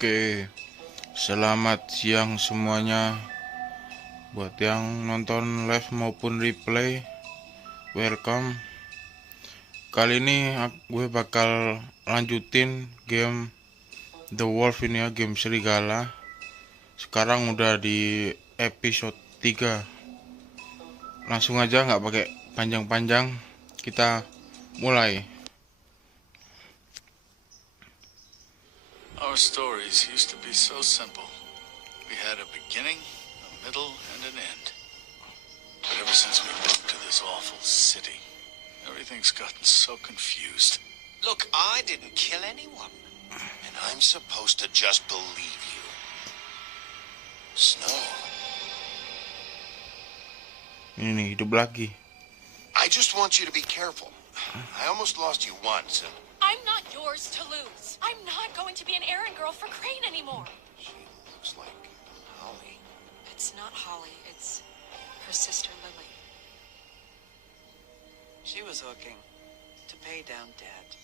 Oke, selamat siang semuanya. Buat yang nonton live maupun replay, welcome. Kali ini gue bakal lanjutin game The Wolf ini ya, game serigala. Sekarang udah di episode 3. Langsung aja, nggak pakai panjang-panjang, kita mulai. Our stories used to be so simple. We had a beginning, a middle, and an end. But ever since we moved to this awful city, everything's gotten so confused. Look, I didn't kill anyone. And I'm supposed to just believe you. Snow. Ini nih, hidup lagi. I just want you to be careful. I almost lost you once, and I'm not yours to lose. I'm not going to be an errand girl for Crane anymore. she looks like Holly. It's not Holly, it's her sister Lily. She was looking to pay down debt.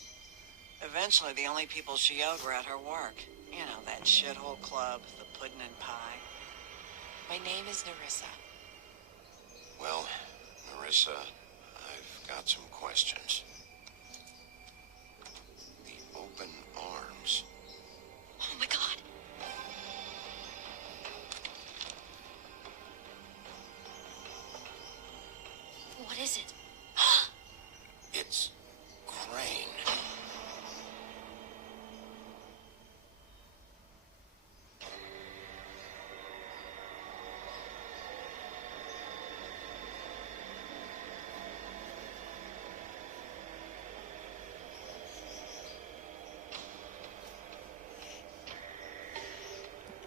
Eventually, the only people she owed were at her work. You know, that shithole club, the pudding and pie. My name is Nerissa. Well, Marissa, I've got some questions. The open arms. Oh my god. What is it? It's Crane.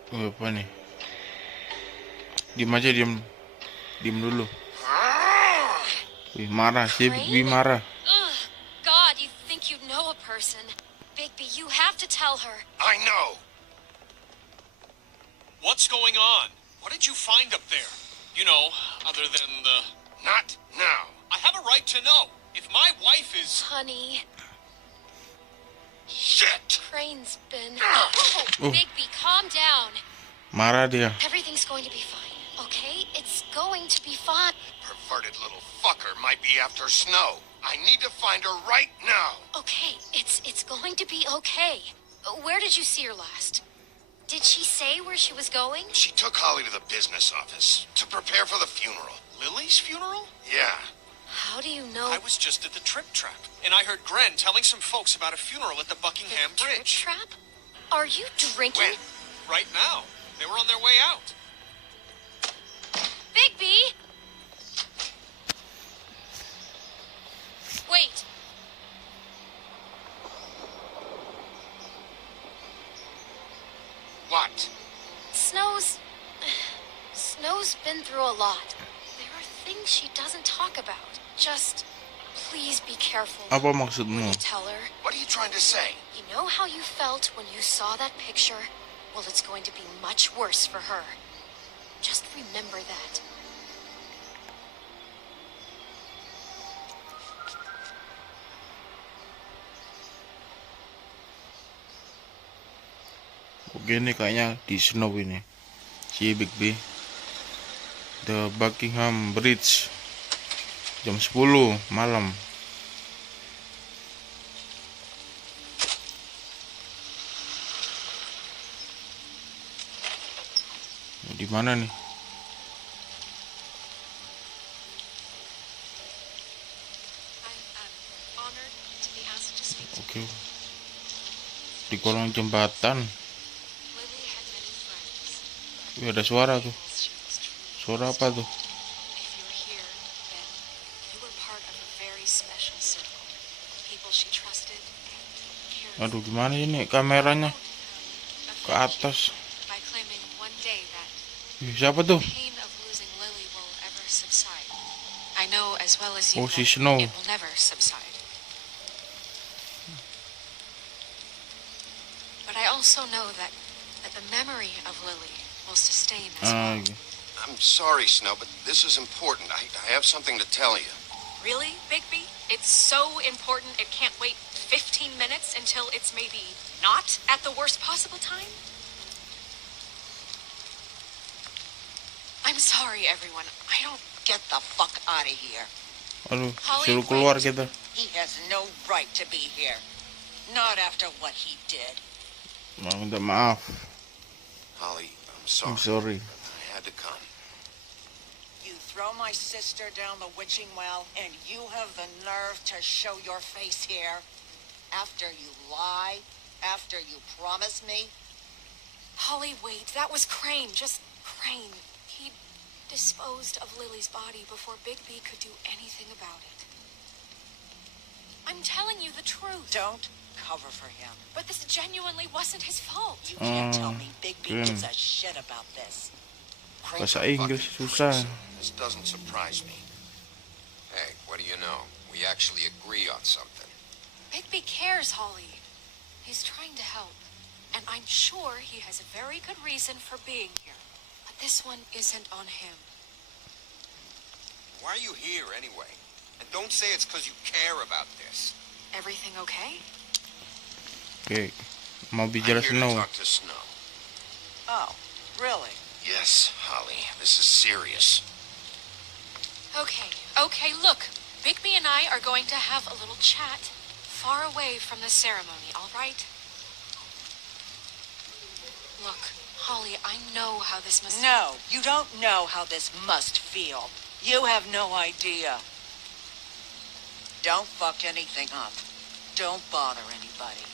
Apa nih? Diem aja, diem dulu. Wih, marah sih, Bigby marah. Ugh. God, you think you know a person. Bigby, you have to tell her. I know. What's going on? What did you find up there? You know, other than the... Not now. I have a right to know. If my wife is... Honey, Shit! Crane's been... Oh. Bigby, calm down. Marah dia. Everything's going to be fine, okay? It's going to be fine. Perverted little fucker might be after Snow. I need to find her right now. Okay, it's going to be okay. Where did you see her last? Did she say where she was going? She took Holly to the business office to prepare for the funeral. Lily's funeral? Yeah. How do you know? I was just at the Trip Trap, and I heard Gren telling some folks about a funeral at the Buckingham Trip Bridge. trap? Are you drinking? When? Right now. They were on their way out. Bigby! Wait. What? Snow's been through a lot. There are things she doesn't talk about. Just please be careful Apa when maksudmu? you tell her. What are you trying to say? You know how you felt when you saw that picture? Well, it's going to be much worse for her. Just remember that. Oke, ini kayaknya di Snow ini. Si Bigby. The Buckingham Bridge. Jam 10 malam. Di mana nih? I'm honored to be asked to speak to Oke. Di kolong jembatan. Lily had many friends. Wih, ada suara tuh. She was truly Suara apa tuh? If you were here, then you were part of a very special circle. People she trusted and cared Aduh, gimana ini kameranya ke atas? by claiming one day that Wih, siapa tuh? pain of losing Lily will ever subside. I know as well as you Oh, si that Snow. it will never subside. But I also know that the memory of Lily will sustain as well. Iya. I'm sorry, Snow, but this is important. I have something to tell you. Really, Bigby? It's so important it can't wait 15 minutes until it's maybe not at the worst possible time? I'm sorry, everyone. I don't... Get the fuck out of here. Aduh, Holly, suruh keluar wait. kita. He has no right to be here. Not after what he did. Minta maaf. Holly, I'm I'm sorry. sorry. I had to come. You throw my sister down the witching well, and you have the nerve to show your face here? After you lie? After you promise me? Holly, wait. That was Crane. Just Crane. He disposed of Lily's body before Bigby could do anything about it. I'm telling you the truth. Don't cover for him. But this genuinely wasn't his fault. You can't tell me Bigby gives a shit about this. Crane's Bahasa a Inggris fucking susah. prick. This doesn't surprise me. Hey, what do you know? We actually agree on something. Bigby cares, Holly. He's trying to help. And I'm sure he has a very good reason for being here. But this one isn't on him. Why are you here anyway? And don't say it's because you care about this. Everything okay? Oke, mau I'm bicara here to Snow. talk to Snow. Oh, really? Yes, Holly, this is serious. Okay, look. Bigby and I are going to have a little chat far away from the ceremony, all right? Look, Holly, I know how this must... No, you don't know how this must feel. You have no idea. Don't fuck anything up. Don't bother anybody.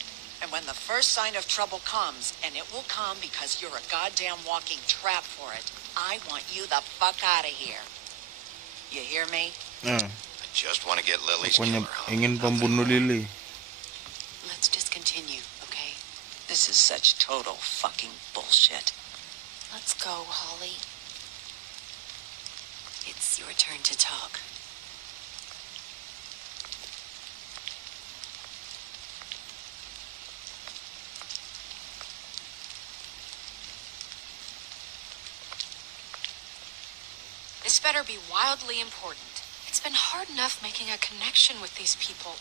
And when the first sign of trouble comes, and it will come because you're a goddamn walking trap for it, I want you the fuck out of here. You hear me? Nah, I just want to get Lily's pokoknya killer, Holly. ingin Nothing pembunuh more. Lily. Let's discontinue, okay? This is such total fucking bullshit. Let's go, Holly. It's your turn to talk. This better be wildly important. It's been hard enough making a connection with these people.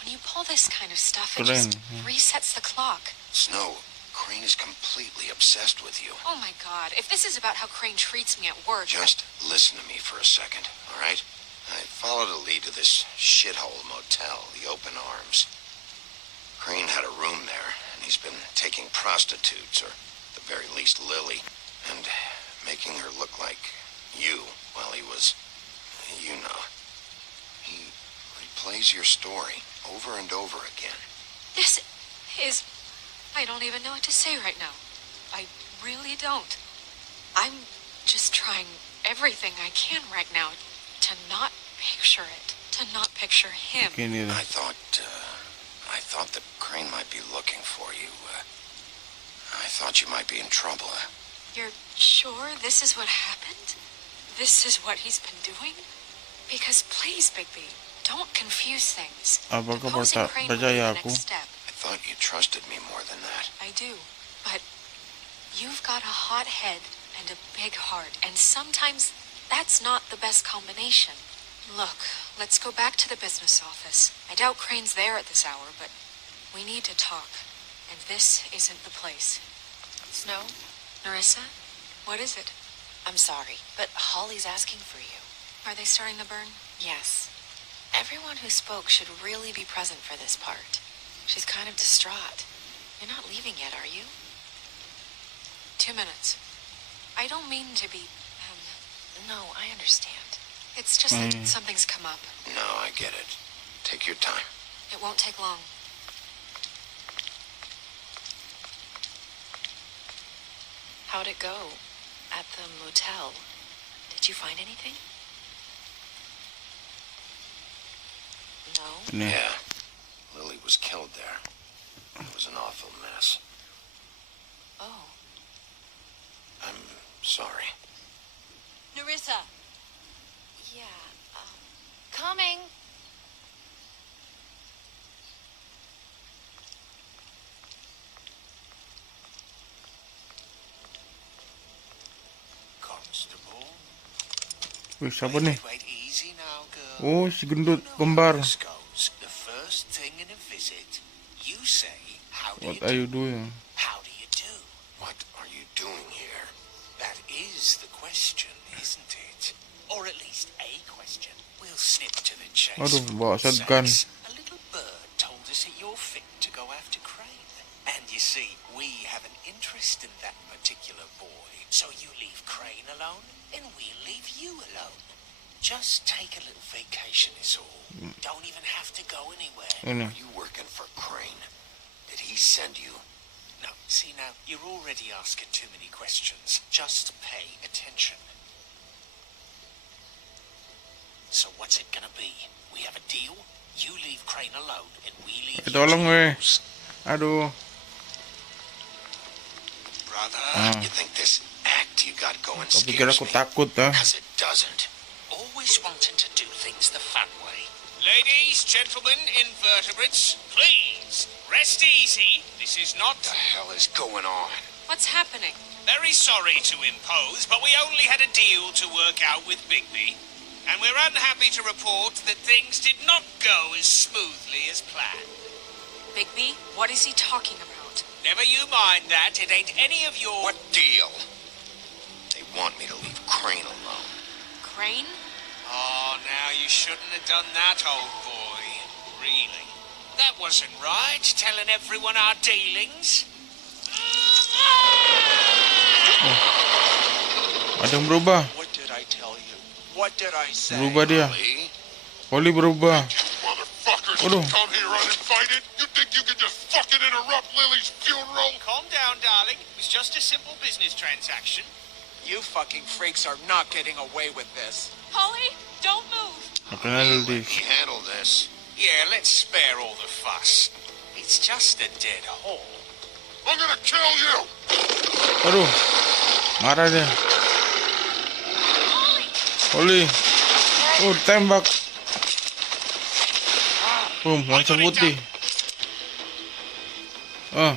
When you pull this kind of stuff, it just resets the clock. Snow, Crane is completely obsessed with you. Oh my god, if this is about how Crane treats me at work... Just listen to me for a second, all right? I followed a lead to this shithole motel, the Open Arms. Crane had a room there, and he's been taking prostitutes, or at the very least Lily, and making her look like you while he was, you know. He replays your story over and over again. This is... I don't even know what to say right now. I really don't. I'm just trying everything I can right now to not picture it. To not picture him. Gini I tuh. thought that Crane might be looking for you. I thought you might be in trouble. You're sure this is what happened? This is what he's been doing? Because please, Bigby, don't confuse things. Apakah Deposing Crane would be percaya the aku? next step. I thought you trusted me more than that. I do, but you've got a hot head and a big heart, and sometimes that's not the best combination. Look, let's go back to the business office. I doubt Crane's there at this hour, but we need to talk, and this isn't the place. Snow? Narissa? What is it? I'm sorry, but Holly's asking for you. Are they starting the burn? Yes. Everyone who spoke should really be present for this part. She's kind of distraught. You're not leaving yet, are you? 2 minutes. I don't mean to be, No, I understand. it's just that something's come up. No, I get it. Take your time. It won't take long. How'd it go? At the motel? Did you find anything? No? Nih, Yeah. Lily was killed there. It was an awful mess. Oh. I'm sorry. Narissa! Yeah, Coming! Constable? wih siapa nih? Wait easy now, girl. Oh, si Gendut Kembar. This goes. The first thing in a visit, you say, how do What you are do? you doing? How do you do? What are you doing here? That is the question, isn't it? Or at least a question. We'll snip to the chase. Aduh, for bawa God's shotgun. sakes. A little bird told us that you're fit to go after Crane. And you see, we have an interest in that particular boy. So you leave Crane alone, and we'll leave you alone. Just take a little vacation is all. Don't even have to go anywhere. Ini. Are you working for Crane? Did he send you? No, see now, you're already asking too many questions. Just pay attention. So what's it gonna be? We have a deal? You leave Crane alone, and we leave you Tolong to weh. yours. Aduh. Brother, you think this act you got going Kau pikir scares aku me? takut ah? Because it doesn't. Always wanting to do things the fun way. Ladies, gentlemen, invertebrates, please, rest easy. This is not... What the hell is going on? What's happening? Very sorry to impose, but we only had a deal to work out with Bigby. And we're unhappy to report that things did not go as smoothly as planned. Bigby, what is he talking about? Never you mind that. It ain't any of your... What deal? They want me to leave Crane alone. Crane? Oh, now you shouldn't have done that, old boy. Really. That wasn't right, telling everyone our dealings. Ada yang berubah. What did I tell you? What did I say? Berubah dia. Lee? Oli berubah. Motherfuckers Waduh. come here uninvited. You think you can just fucking interrupt Lily's funeral? Calm down, darling. It was just a simple business transaction. You fucking freaks are not getting away with this. Polly, don't move. Kenal Let di. me handle this. Yeah, let's spare all the fuss. It's just a dead hole. I'm gonna kill you! Aduh. Marah dia. Oli. Oh, tembak. Langsung putih. Oh.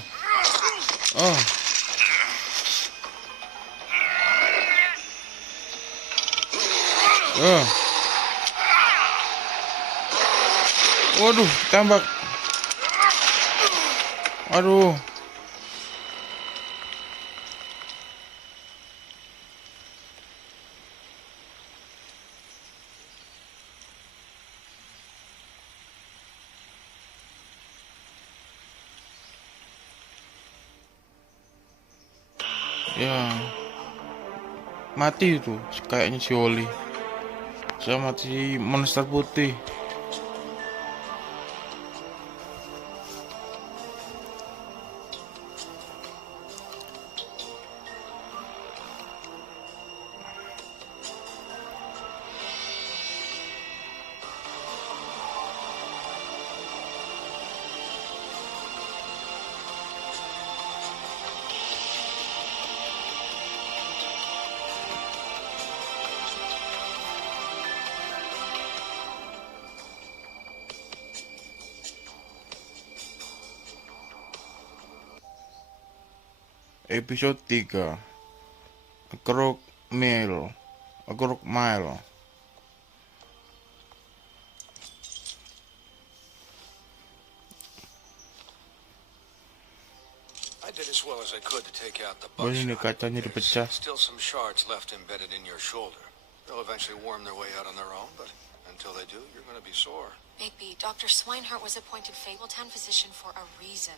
Waduh, tembak. Aduh. Ya, mati itu kayaknya si Oli sama si monster putih. Episode 3 A Crook Mile. I did as well as I could to take out the Oh, ini buckshot. kacanya dipecah. There's still some shards left embedded in your shoulder. They'll eventually worm their way out on their own, but until they do, you're going to be sore. Bigby, Dr. Swinehart was appointed Fabletown physician for a reason.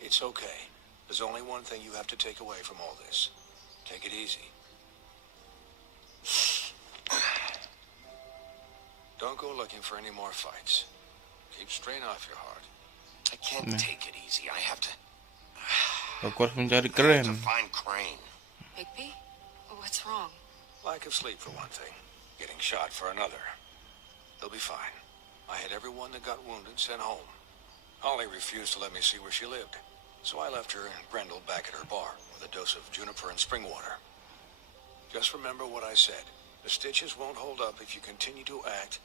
It's okay. There's only one thing you have to take away from all this. Take it easy. Don't go looking for any more fights. Keep strain off your heart. I can't take it easy. I have to Aku harus mencari Keren. find Crane. Bigby? What's wrong? Lack of sleep for one thing. Getting shot for another. They'll be fine. I had everyone that got wounded sent home. Holly refused to let me see where she lived. So I left her and Brendel back at her bar with a dose of juniper and spring water. Just remember what I said. The stitches won't hold up if you continue to act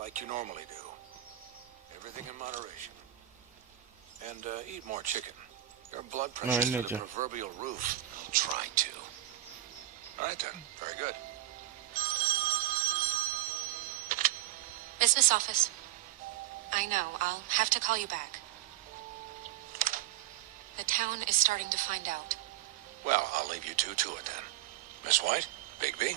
like you normally do. Everything in moderation. And eat more chicken. Your blood pressure's ini through the aja. proverbial roof. I'll try to. All right then. Very good. Business office. I know. I'll have to call you back. The town is starting to find out. Well, I'll leave you two to it then. Miss White? Bigby?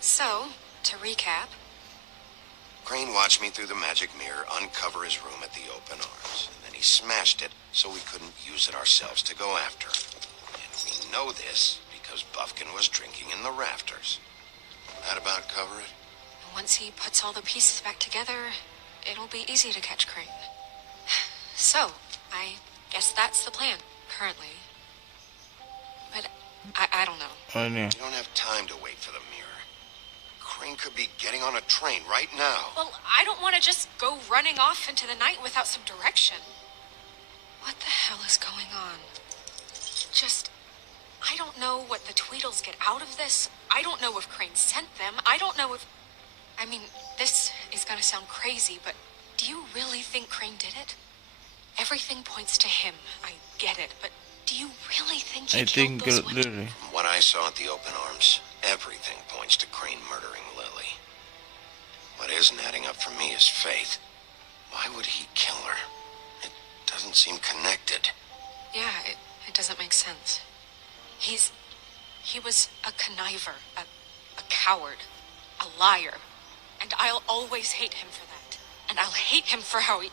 So, to recap, Crane watched me through the magic mirror uncover his room at the open arms, and then he smashed it so we couldn't use it ourselves to go after. And we know this because Buffkin was drinking in the rafters. That about cover it? once he puts all the pieces back together, it'll be easy to catch Crane. So, I guess that's the plan, currently. But I don't know. You don't have time to wait for the mirror. Crane could be getting on a train right now. Well, I don't want to just go running off into the night without some direction. What the hell is going on? I don't know what the Tweedles get out of this. I don't know if Crane sent them. I don't know if... I mean, this is gonna sound crazy, but do you really think Crane did it? Everything points to him. I get it, but do you really think he killed those women? From what I saw at the open arms, everything points to Crane murdering Lily. What isn't adding up for me is Faith. Why would he kill her? It doesn't seem connected. Yeah, it doesn't make sense. He was a conniver, a coward, a liar. And I'll always hate him for that. And I'll hate him for how he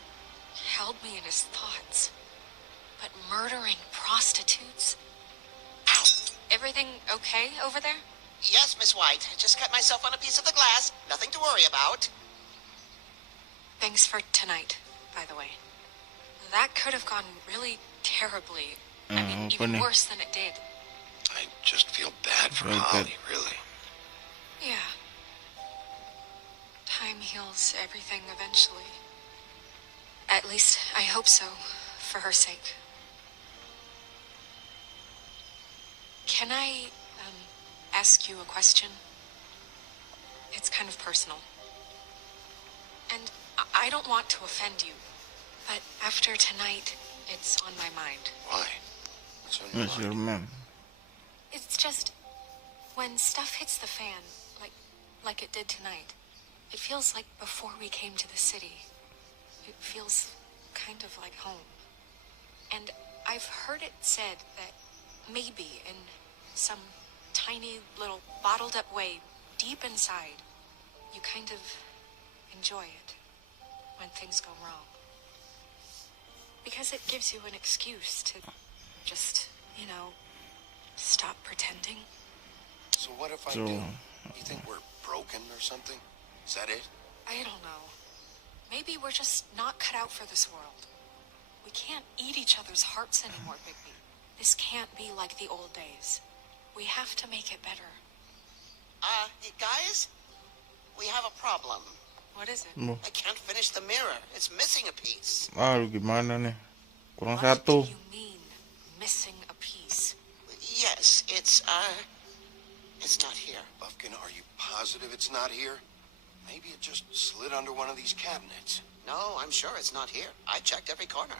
held me in his thoughts. But murdering prostitutes? Ow! Everything okay over there? Yes, Miss White. Just cut myself on a piece of the glass. Nothing to worry about. Thanks for tonight, by the way. That could have gone really terribly. I mean, even worse than it did. I just feel bad for Holly, really. Yeah. Time heals everything eventually. At least, I hope so, for her sake. Can I, ask you a question? It's kind of personal. And I don't want to offend you, but after tonight, it's on my mind. Why? What's on your mind? It's just, when stuff hits the fan, like it did tonight, it feels like before we came to the city. It feels kind of like home. And I've heard it said that maybe in some tiny little bottled up way deep inside, you kind of enjoy it when things go wrong. Because it gives you an excuse to just, stop pretending. So what if I do? You think we're broken or something? Is that it? I don't know. Maybe we're just not cut out for this world. We can't eat each other's hearts anymore, Bigby. This can't be like the old days. We have to make it better. Guys? We have a problem. What is it? I can't finish the mirror. It's missing a piece. Gimana nih? Kurang What satu. do you mean, missing a piece? Yes, it's not here. Buffkin, are you positive it's not here? Maybe it just slid under one of these cabinets. No, I'm sure it's not here. I checked every corner.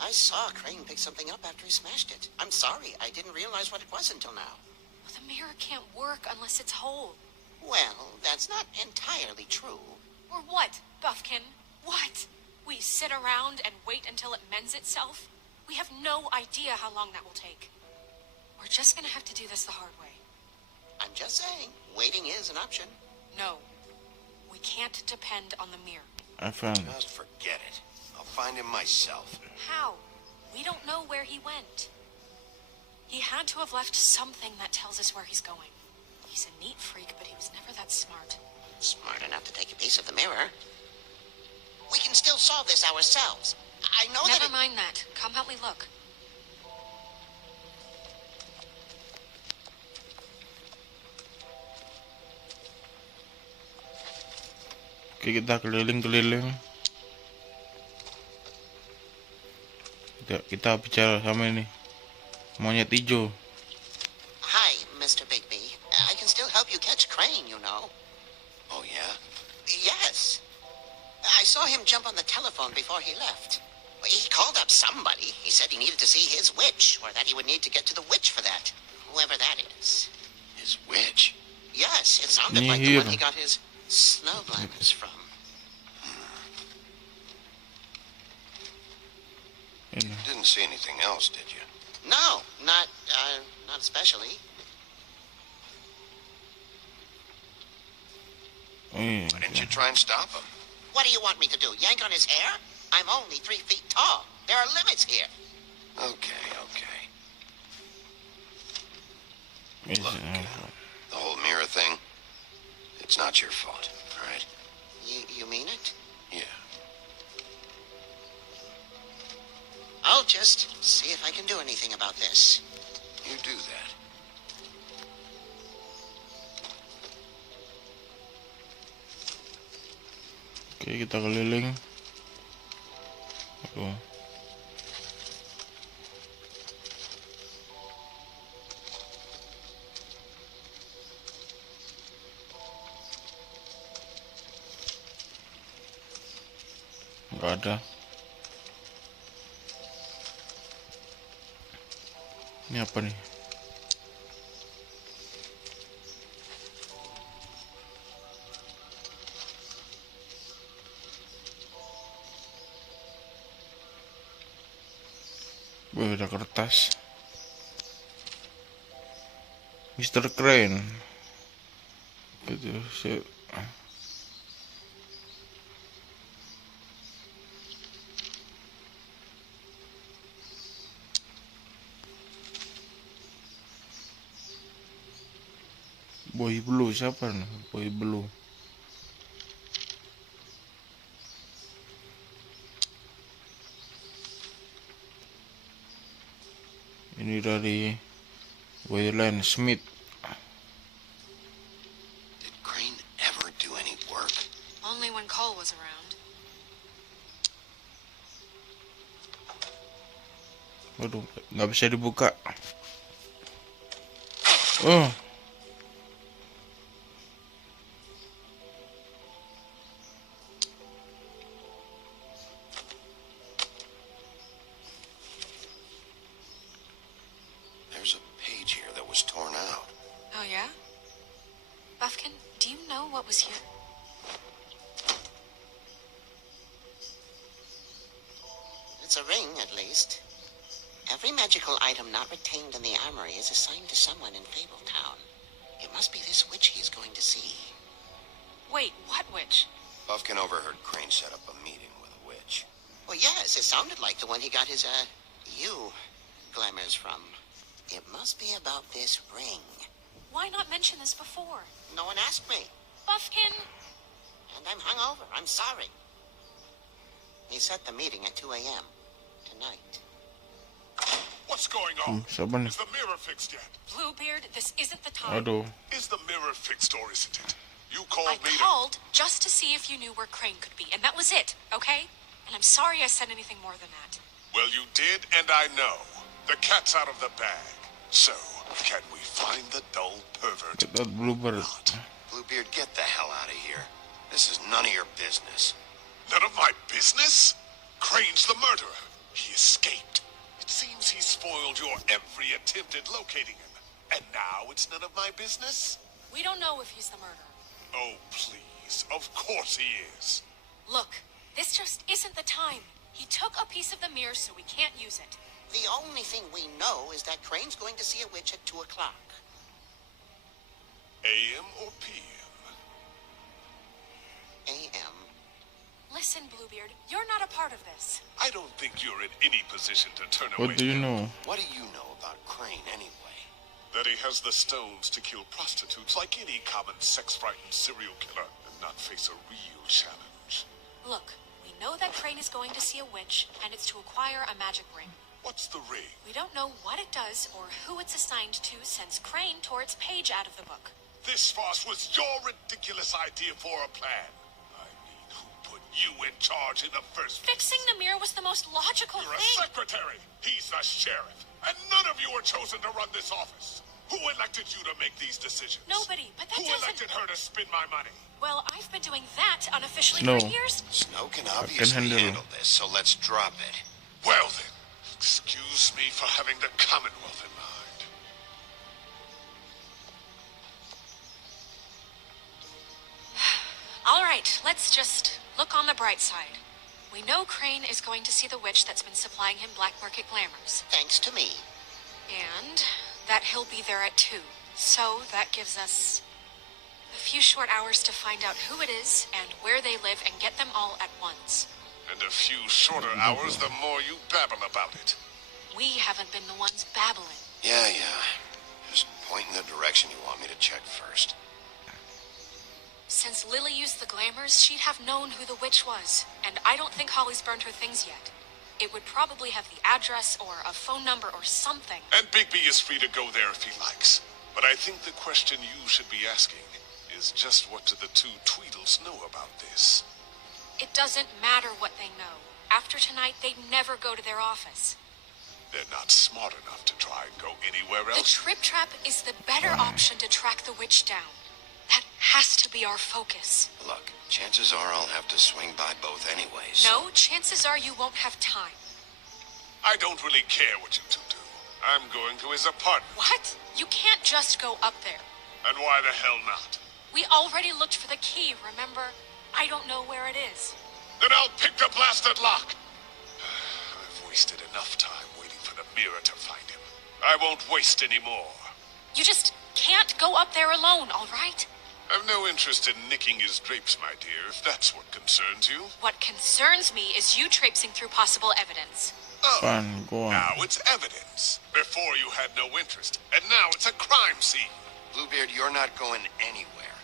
I saw Crane pick something up after he smashed it. I'm sorry, I didn't realize what it was until now. Well, the mirror can't work unless it's whole. Well, that's not entirely true. Or what, Buffkin? What? We sit around and wait until it mends itself? We have no idea how long that will take. We're just gonna have to do this the hard way. I'm just saying, waiting is an option. No. We can't depend on the mirror. I found it. Just forget it. I'll find him myself. How? We don't know where he went. He had to have left something that tells us where he's going. He's a neat freak, but he was never that smart. Smart enough to take a piece of the mirror. We can still solve this ourselves. I know that Never mind that. Come help me look. Oke, kita keliling-keliling. Kita bicara sama ini monyet hijau. Hi, Mr. Bigby. I can still help you catch Crane, you know. Oh, yeah? Yes. I saw him jump on the telephone before he left. He called up somebody. He said he needed to see his witch, or that he would need to get to the witch for that. Whoever that is. His witch? Yes, it sounded like the one he got his Snow Glamour's from. You didn't see anything else, did you? No, not especially. Why didn't you try and stop him? What do you want me to do? Yank on his hair? I'm only 3 feet tall. There are limits here. Okay. Look, the whole mirror thing, it's not your fault, all right? You mean it? Yeah. I'll just see if I can do anything about this. You do that. Oke, kita keliling. Aduh. Nggak ada. Ini apa nih? Wih, ada kertas. Mr. Crane. Gitu sih. Boy Blue, siapa nih? Boy Blue. Ini dari Wayland Smith. Did Crane ever do any work? Only when Cole was around. Waduh, nggak bisa dibuka. Oh. There's a page here that was torn out. Oh, yeah? Buffkin, do you know what was here? It's a ring, at least. Every magical item not retained in the armory is assigned to someone in Fabletown. It must be this witch he is going to see. Wait, what witch? Buffkin overheard Crane set up a meeting with a witch. Well, yes, it sounded like the one he got his, glamours from. It must be about this ring. Why not mention this before? No one asked me. Buffkin! And I'm hungover. I'm sorry. He set the meeting at 2 a.m. tonight. What's going on? Siapa nih? Is the mirror fixed yet? Bluebeard, this isn't the time. Aduh. Is the mirror fixed or isn't it? You I called me called just to see if you knew where Crane could be, and that was it, okay? And I'm sorry I said anything more than that. Well, you did, and I know. The cat's out of the bag. So, can we find the dull pervert? That Bluebird. Bluebeard, get the hell out of here. This is none of your business. None of my business? Crane's the murderer. He escaped. It seems he spoiled your every attempt at locating him. And now it's none of my business? We don't know if he's the murderer. Oh, please. Of course he is. Look, this just isn't the time. He took a piece of the mirror, so we can't use it. The only thing we know is that Crane's going to see a witch at 2 o'clock. AM or PM? A.M. Listen, Bluebeard, you're not a part of this. I don't think you're in any position to turn What away. do you know? What do you know about Crane anyway? That he has the stones to kill prostitutes like any common sex-frightened serial killer and not face a real challenge. Look, we know that Crane is going to see a witch, and it's to acquire a magic ring. What's the ring? We don't know what it does or who it's assigned to since Crane tore its page out of the book. This farce was your ridiculous idea for a plan. I mean, who put you in charge in the first place? Fixing the mirror was the most logical You're a thing. secretary. He's the sheriff. And none of you are chosen to run this office. Who elected you to make these decisions? Nobody, but that Who doesn't... elected her to spend my money? Well, I've been doing that unofficially Snow. for years. Snow can I obviously can handle handle this, so let's drop it. Well then, excuse me for having the Commonwealth in mind. right, let's just look on the bright side. We know Crane is going to see the witch that's been supplying him black market glamours. Thanks to me. And that he'll be there at 2. So that gives us a few short hours to find out who it is and where they live and get them all at once. And a few shorter hours, the more you babble about it. We haven't been the ones babbling. Yeah. Just point in the direction you want me to check first. Since Lily used the glamours, she'd have known who the witch was. And I don't think Holly's burned her things yet. It would probably have the address or a phone number or something. And Bigby is free to go there if he likes. But I think the question you should be asking is just what do the two Tweedles know about this? It doesn't matter what they know. After tonight, they'd never go to their office. They're not smart enough to try and go anywhere The else. Trip Trap is the better option to track the witch down. That has to be our focus. Look, chances are I'll have to swing by both anyways. No, chances are you won't have time. I don't really care what you two do. I'm going to his apartment. What? You can't just go up there. And why the hell not? We already looked for the key, remember? I don't know where it is. Then I'll pick the blasted lock. I've wasted enough time waiting for the mirror to find him. I won't waste any more. You just can't go up there alone, all right? I've no interest in nicking his drapes, my dear, if that's what concerns you. What concerns me is you traipsing through possible evidence. Oh, Fine, go on. now it's evidence. Before you had no interest, and now it's a crime scene. Bluebeard, you're not going anywhere.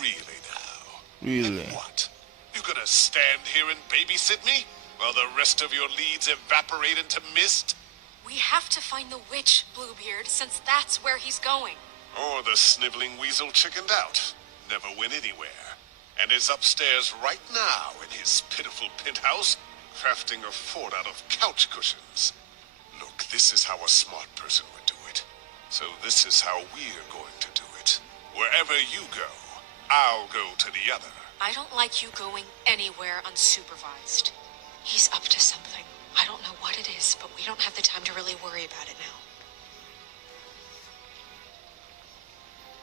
Really now? Really? And what? You gonna stand here and babysit me while the rest of your leads evaporate into mist? We have to find the witch, Bluebeard, since that's where he's going. Or the sniveling weasel chickened out, never went anywhere, and is upstairs right now in his pitiful penthouse, crafting a fort out of couch cushions. Look, this is how a smart person would do it. So this is how we're going to do it. Wherever you go, I'll go to the other. I don't like you going anywhere unsupervised. He's up to something. I don't know what it is, but we don't have the time to really worry about it now.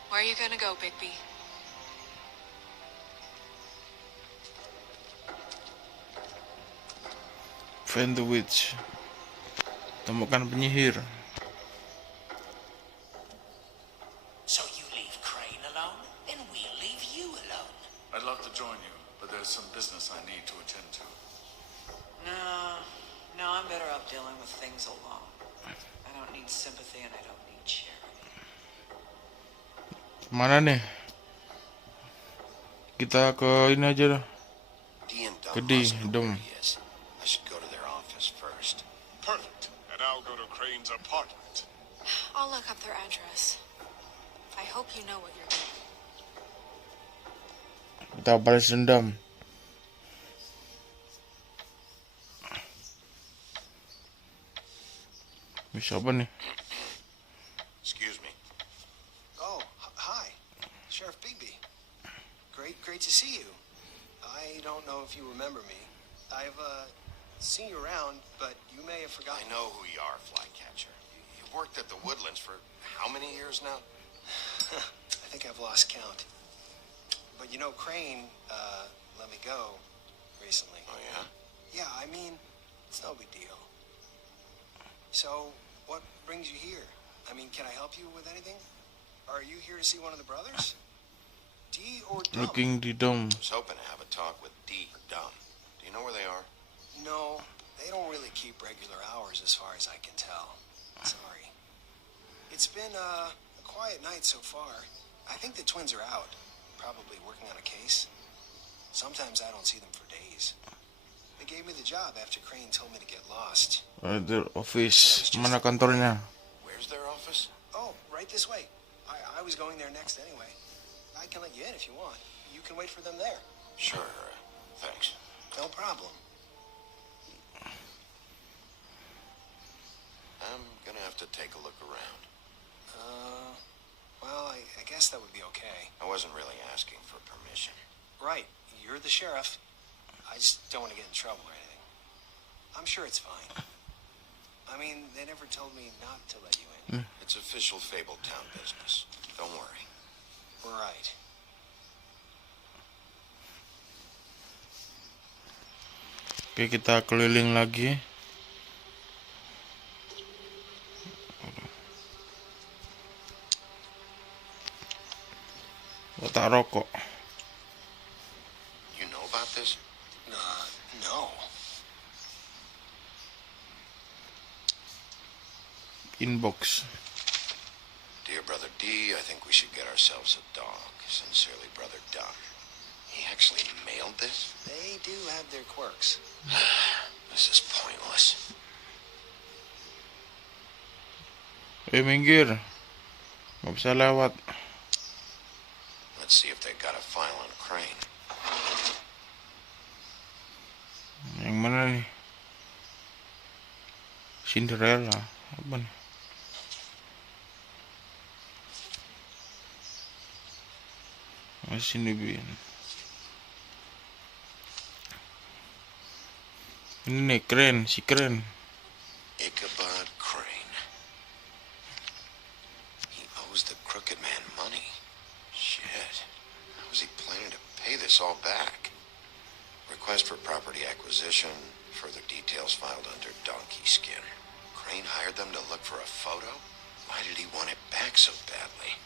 Where are you gonna go, Bigby? Find the witch. Temukan penyihir. So you leave Crane alone, and we'll leave you alone. I'd love to join you, but there's some business I need to attend to. No, I'm better off dealing with things alone. I don't need sympathy and I don't need charity. Mana nih? Kita ke ini aja dah. Dee and Dum Ke Dee, must know Dum. where he is. I should go to their office first. Perfect. And I'll go to Crane's apartment. I'll look up their address. I hope you know what you're doing. Kita balas dendam. Bisa apa nih? Excuse me. Oh, hi. Sheriff Bigby. Great to see you. I don't know if you remember me. I've, seen you around, but you may have I forgotten. know who you are, Flycatcher. You've worked at the Woodlands for how many years now? I think I've lost count. But you know, Crane, let me go recently. Oh, yeah? Yeah, I mean, it's no big deal. So, what brings you here? I mean, can I help you with anything? Are you here to see one of the brothers? Dee or Dum? Looking di dom. I was hoping to have a talk with Dee or Dum. Do you know where they are? No, they don't really keep regular hours as far as I can tell. Sorry. It's been a quiet night so far. I think the twins are out, probably working on a case. Sometimes I don't see them for days. They gave me the job after Crane told me to get lost. Their office. Mana kantornya? Where's their office? Oh, right this way. I was going there next anyway. I can let you in if you want. You can wait for them there. Sure. Thanks. No problem. I'm gonna have to take a look around. Well, I guess that would be okay. I wasn't really asking for permission. Right. You're the sheriff. I just don't want to get in trouble or anything. I'm sure it's fine. I mean, they never told me not to let you in. It's official Fabletown business. Don't worry. Right. Oke, kita keliling lagi. Kotak rokok. You know about this? No. Inbox. Dear Brother D, I think we should get ourselves a dog. Sincerely, Brother Doc. He actually mailed this? They do have their quirks. This is pointless. Minggir. Nggak bisa lewat. Let's see if they got a file on Crane. Yang mana nih? Cinderella. Apa nih? Masih nih. Ini nih, keren, si keren. Ichabod Crane. He owes the crooked man money. Shit. How is he planning to pay this all back? Request for property acquisition. Further details filed under donkey skin. Crane hired them to look for a photo? Why did he want it back so badly?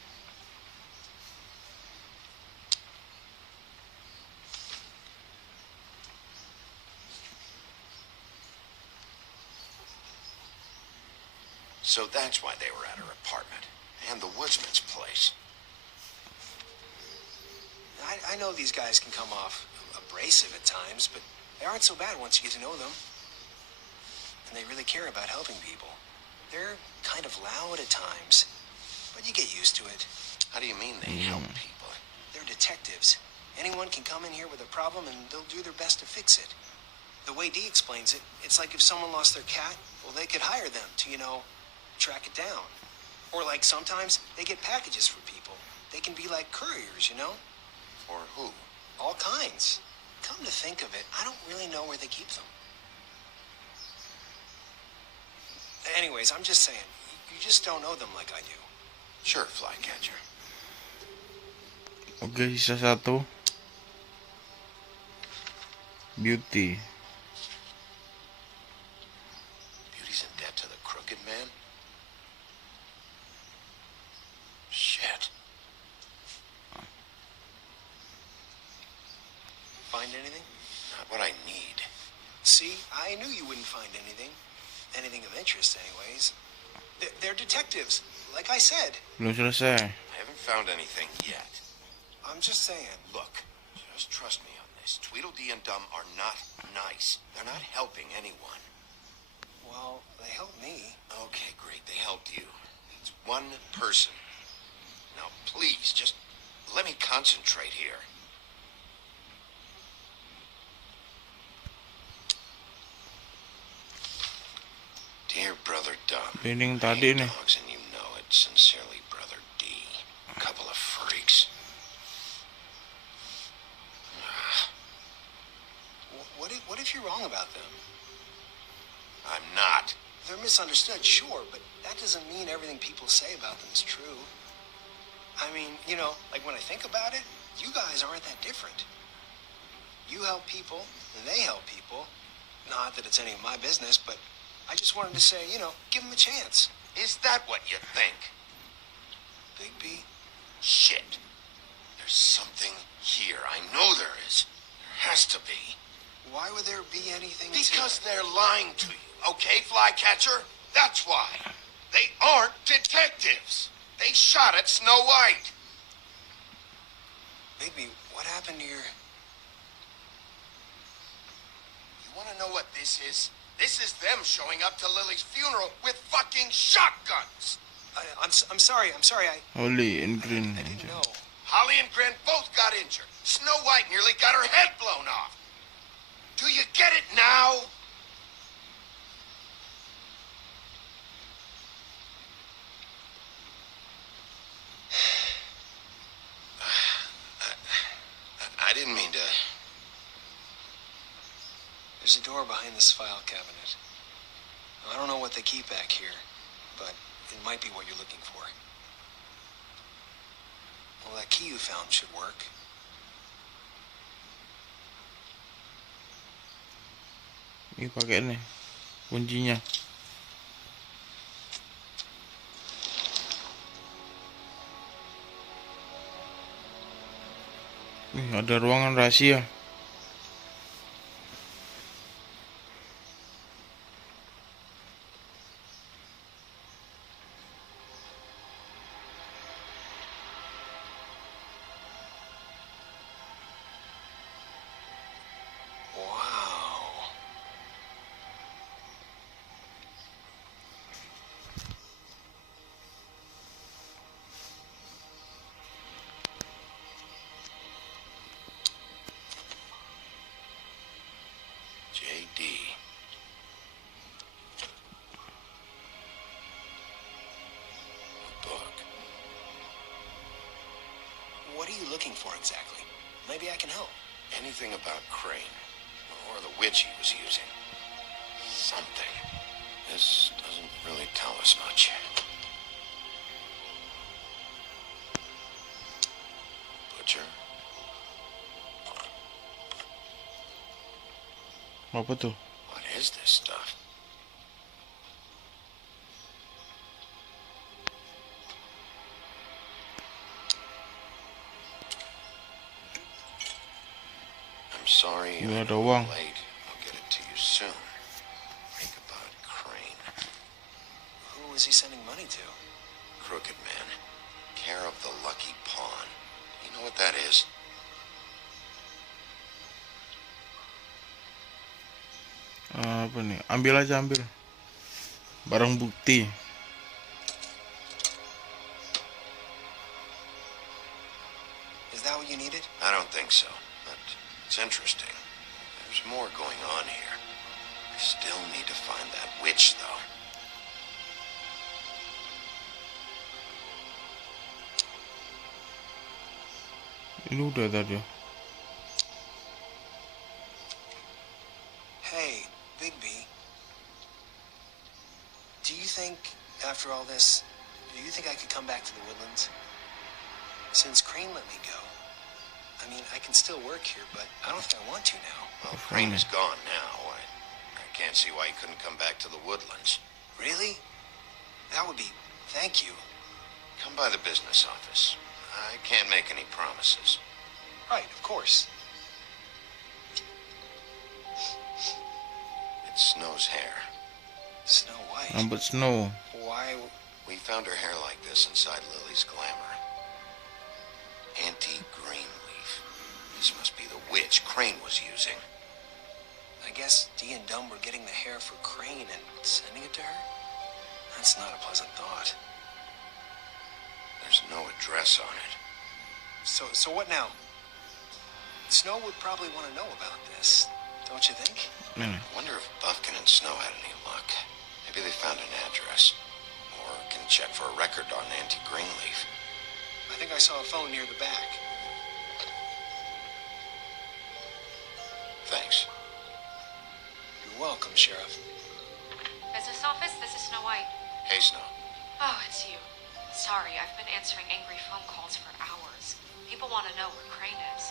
So that's why they were at her apartment. And the woodsman's place. I know these guys can come off abrasive at times, but they aren't so bad once you get to know them. And they really care about helping people. They're kind of loud at times, but you get used to it. How do you mean they help people? They're detectives. Anyone can come in here with a problem and they'll do their best to fix it. The way Dee explains it, it's like if someone lost their cat, well, they could hire them to, track it down. Or like sometimes they get packages for people. They can be like couriers, For who? All kinds. Come to think of it, I don't really know where they keep them. Anyways, I'm just saying, you just don't know them like I do. Sure, Flycatcher. Oke, sisa satu. Beauty. Beauty's in debt to the crooked man? Shit. Find anything? Not what I need. See, I knew you wouldn't find anything. Anything of interest, anyways. They're detectives, like I said. Belum selesai. I haven't found anything yet. I'm just saying. Look, just trust me on this. Tweedledee and Dum are not nice. They're not helping anyone. Well, they helped me. Okay, great. They helped you. It's one person. Now, please, just let me concentrate here. Dear Brother Dum. Pining tadi nih. Dogs and you know it. Sincerely, Brother D. A couple of freaks. What if you're wrong about them? I'm not. They're misunderstood, sure, but that doesn't mean everything people say about them is true. I mean, like when I think about it, you guys aren't that different. You help people, and they help people. Not that it's any of my business, but I just wanted to say, give them a chance. Is that what you think? Big B? Shit. There's something here. I know there is. There has to be. Why would there be anything Because they're lying to you, okay, Flycatcher? That's why. They aren't detectives. They shot at Snow White. Bigby, what happened to your... You want to know what this is? This is them showing up to Lily's funeral with fucking shotguns. I'm sorry, Holly and Green. I didn't know. Holly and Gren both got injured. Snow White nearly got her head blown off. Do you get it now? I didn't mean to... There's a door behind this file cabinet. I don't know what they keep back here, but it might be what you're looking for. Well, that key you found should work. Ini pakai nih kuncinya. Nih ada ruangan rahasia. JD. A book. What are you looking for exactly? Maybe I can help. Anything about Crane, or the witch he was using. Something. This doesn't really tell us much. Butcher. Apa tuh? What is this stuff? I'm sorry. Ini I'm ada uang. late. I'll get it to you soon. Think about Crane. Who is he sending money to? Crooked man. Care of the Lucky Pawn. You know what that is? Apa nih? Ambil aja, ambil. Barang bukti. Is that what you needed? I don't think so, but it's interesting. There's more going on here. I still need to find that witch, though. Ini udah tadi ya. Hey, Bigby. Do you think, after all this, do you think I could come back to the Woodlands? Since Crane let me go. I mean, I can still work here, but I don't think I want to now. Well, Crane is gone now. I can't see why he couldn't come back to the Woodlands. Really? That would be... Thank you. Come by the business office. I can't make any promises. Right, of course. It's Snow's hair. Snow White? Rambut Snow. Why... We found her hair like this inside Lily's glamour. Anti-green leaf. This must be the witch Crane was using. I guess Dee and Dumb were getting the hair for Crane and sending it to her? That's not a pleasant thought. There's no address on it. So what now? Snow would probably want to know about this, don't you think? I wonder if Buffkin and Snow had any luck. Maybe they found an address. Or can check for a record on Anti-Greenleaf. I think I saw a phone near the back. Thanks. You're welcome, Sheriff. Business office, this is Snow White. Hey, Snow. Oh, it's you. Sorry, I've been answering angry phone calls for hours. People want to know where Crane is.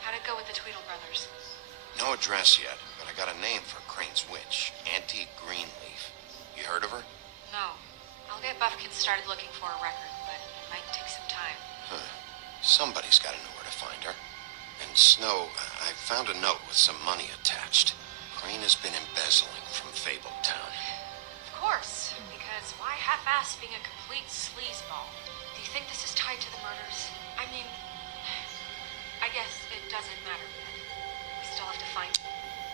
How'd it go with the Tweedle brothers? No address yet, but I got a name for Crane's witch. Anti-Greenleaf. You heard of her? No. I'll get Buffkin started looking for a record, but it might take some time. Huh. Somebody's got to know where to find her. And Snow, I found a note with some money attached. Crane has been embezzling from Fabletown. Of course, because why half-ass being a complete sleazeball? Do you think this is tied to the murders? I mean, I guess it doesn't matter yet. We still have to find it.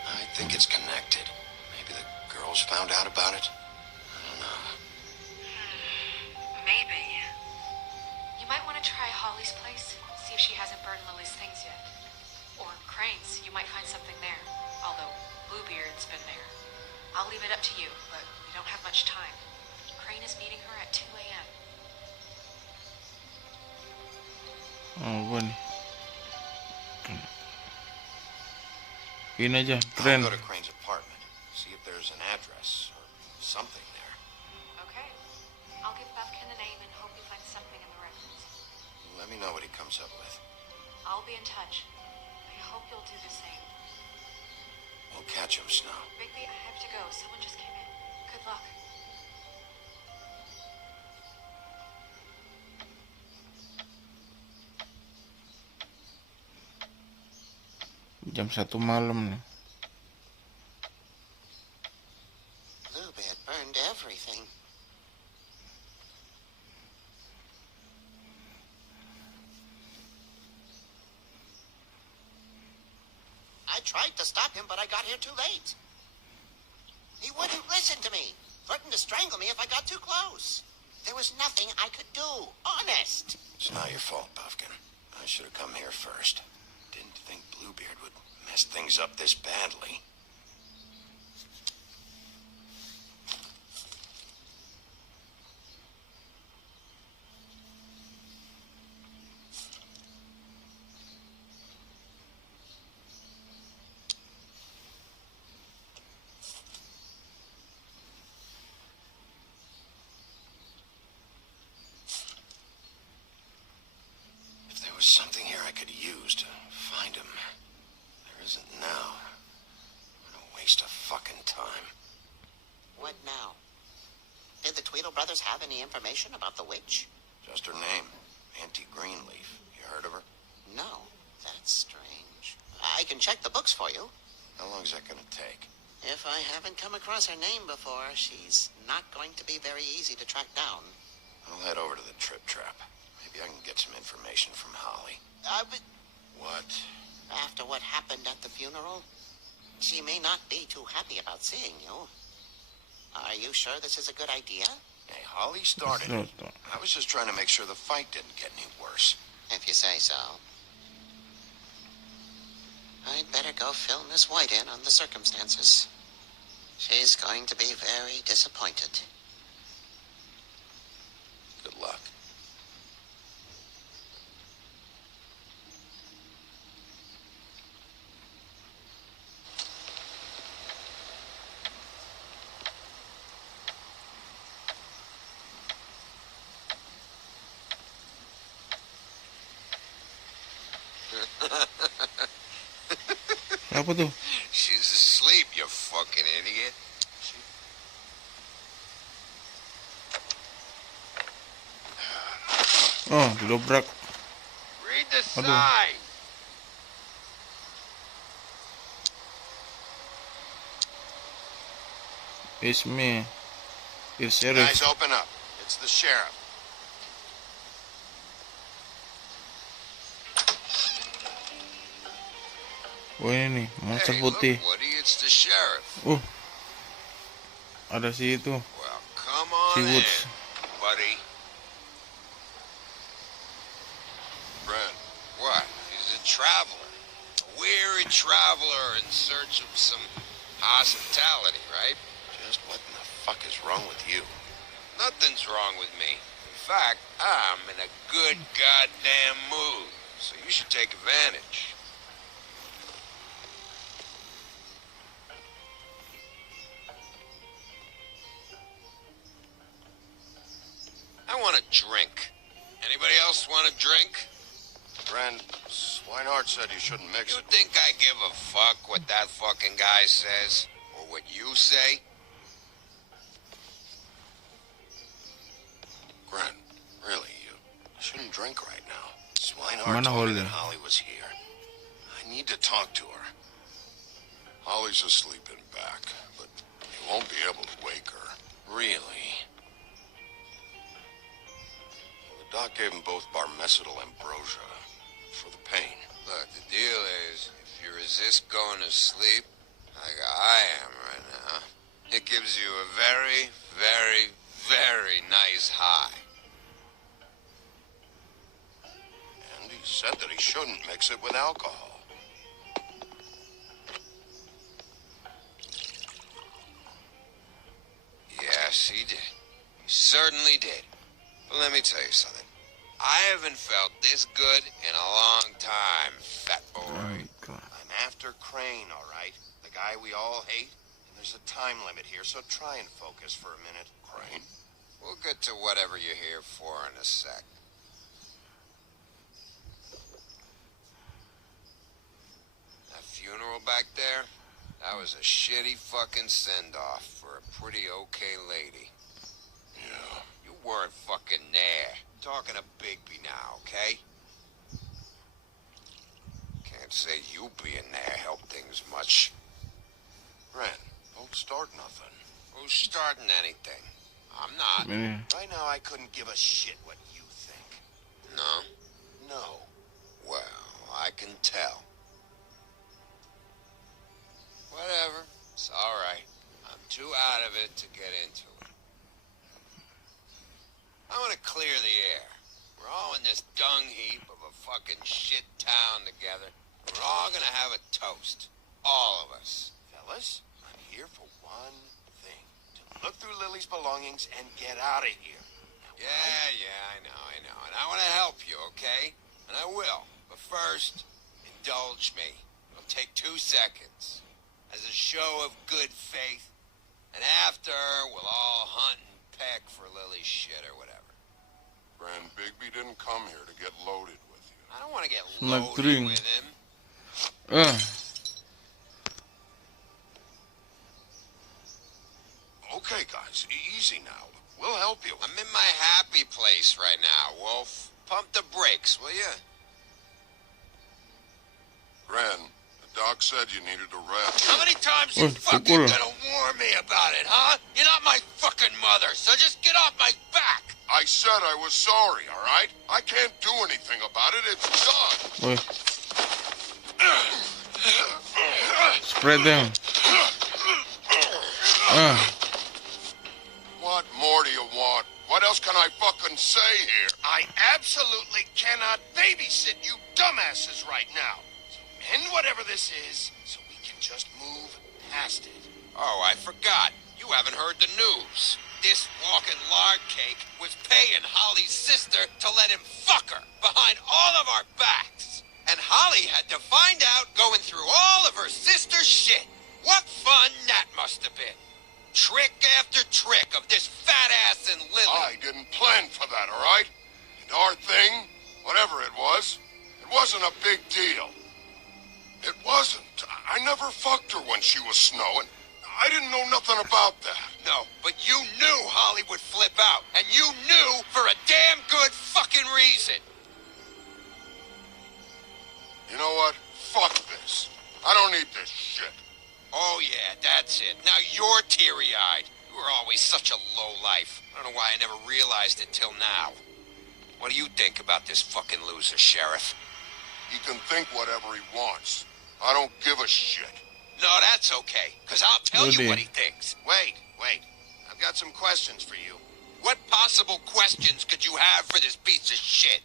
I think it's connected. Maybe the girls found out about it? I don't know. Maybe. You might want to try Holly's place, see if she hasn't burned Lily's things yet. Or Crane's, you might find something there. Although Bluebeard's been there. I'll leave it up to you, but we don't have much time. Crane is meeting her at 2 a.m. Apa nih? Ini aja, keren. I'll go to Crane's apartment, see if there's an address or something there. Okay. I'll give Buffkin the name and hope he finds something in the records. Let me know what he comes up with. I'll be in touch. I hope you'll do the same. We'll catch him, Snow. Bigby, I have to go. Someone just came in. Good luck. Jam 1 malam nih. Bluebeard burned everything. I tried to stop him, but I got here too late. He wouldn't listen to me. Threatened to strangle me if I got too close. There was nothing I could do. Honest. It's not your fault, Puffkin. I should have come here first. Didn't think Bluebeard would mess things up this badly. If there was something here I could use to find him, there isn't now. What a waste of fucking time. What now? Did the Tweedle brothers have any information about the witch? Just her name, Auntie Greenleaf. You heard of her? No. That's strange. I can check the books for you. How long is that gonna take? If I haven't come across her name before, she's not going to be very easy to track down. I'll head over to the Trip Trap. Maybe I can get some information from Holly. But What? after what happened at the funeral, she may not be too happy about seeing you. Are you sure this is a good idea? Hey, Holly started it. I was just trying to make sure the fight didn't get any worse. If you say so. I'd better go fill Miss White in on the circumstances. She's going to be very disappointed. Good luck. Apa tuh? She's asleep, you fucking idiot. Oh, didobrak. Read the Aduh. sign. It's me. It's Guys, Sheriff. open up. It's the sheriff. Oh ini nih, monster Hey, putih. look, Woody, it's the sheriff. Ada si itu, Well, come on si in, Woods. buddy. Brent, what? He's a traveler. A weary traveler in search of some hospitality, right? Just what in the fuck is wrong with you? Nothing's wrong with me. In fact, I'm in a good goddamn mood. So you should take advantage. I want a drink. Anybody else want a drink? Brent, Swinehart said you shouldn't mix You it. think I give a fuck what that fucking guy says? Or what you say? Brent, really, you shouldn't drink right now. Swinehart Mana told me Holly? that Holly was here. I need to talk to her. Holly's asleep in back, but you won't be able to wake her. Really? The doc gave them both barmecidal ambrosia for the pain. Look, the deal is, if you resist going to sleep, like I am right now, it gives you a very, very, very nice high. And he said that he shouldn't mix it with alcohol. Yes, he did. He certainly did. But let me tell you something. I haven't felt this good in a long time, fat boy. I'm after Crane, all right? The guy we all hate. And there's a time limit here, so try and focus for a minute. Crane? We'll get to whatever you're here for in a sec. That funeral back there, That was a shitty fucking send-off for a pretty okay lady. Yeah. You weren't fucking there. I'm talking to Bigby now, okay? Can't say you being there helped things much. Ren, don't start nothing. Who's starting anything? I'm not. Man. Right now, I couldn't give a shit what you think. No? No. Well, I can tell. Whatever. It's alright. I'm too out of it to get into it. I want to clear the air. We're all in this dung heap of a fucking shit town together. We're all gonna have a toast. All of us. Fellas, I'm here for one thing. To look through Lily's belongings and get out of here. Yeah, I know. And I want to help you, okay? And I will. But first, indulge me. It'll take 2 seconds. As a show of good faith. And after, we'll all hunt and peck for Lily's shit or whatever. Ren, Bigby didn't come here to get loaded with you. I don't want to get Not loaded green. with him. Okay, guys, easy now. We'll help you. I'm in my happy place right now, Wolf. Pump the brakes, will you? Ren, the doc said you needed a rest. How many times you Oh, fucking seguro. gonna warn me about it, huh? You're not my fucking mother, so just get off my back! I said I was sorry, all right? I can't do anything about it. It's done. Wait. Spread them. What more do you want? What else can I fucking say here? I absolutely cannot babysit you dumbasses right now. So end whatever this is so we can just move past it. Oh, I forgot. You haven't heard the news. This walking lard cake was paying Holly's sister to let him fuck her behind all of our backs. And Holly had to find out going through all of her sister's shit. What fun that must have been. Trick after trick of this fat ass and Lily. I didn't plan for that, all right? And our thing, whatever it wasn't a big deal. It wasn't. I never fucked her when she was snowing. I didn't know nothing about that. No, but you knew Holly would flip out. And you knew for a damn good fucking reason. You know what? Fuck this. I don't need this shit. Oh yeah, that's it. Now you're teary-eyed. You were always such a lowlife. I don't know why I never realized it till now. What do you think about this fucking loser, Sheriff? He can think whatever he wants. I don't give a shit. No, that's okay, because I'll tell you what he thinks. Wait. I've got some questions for you. What possible questions could you have for this piece of shit?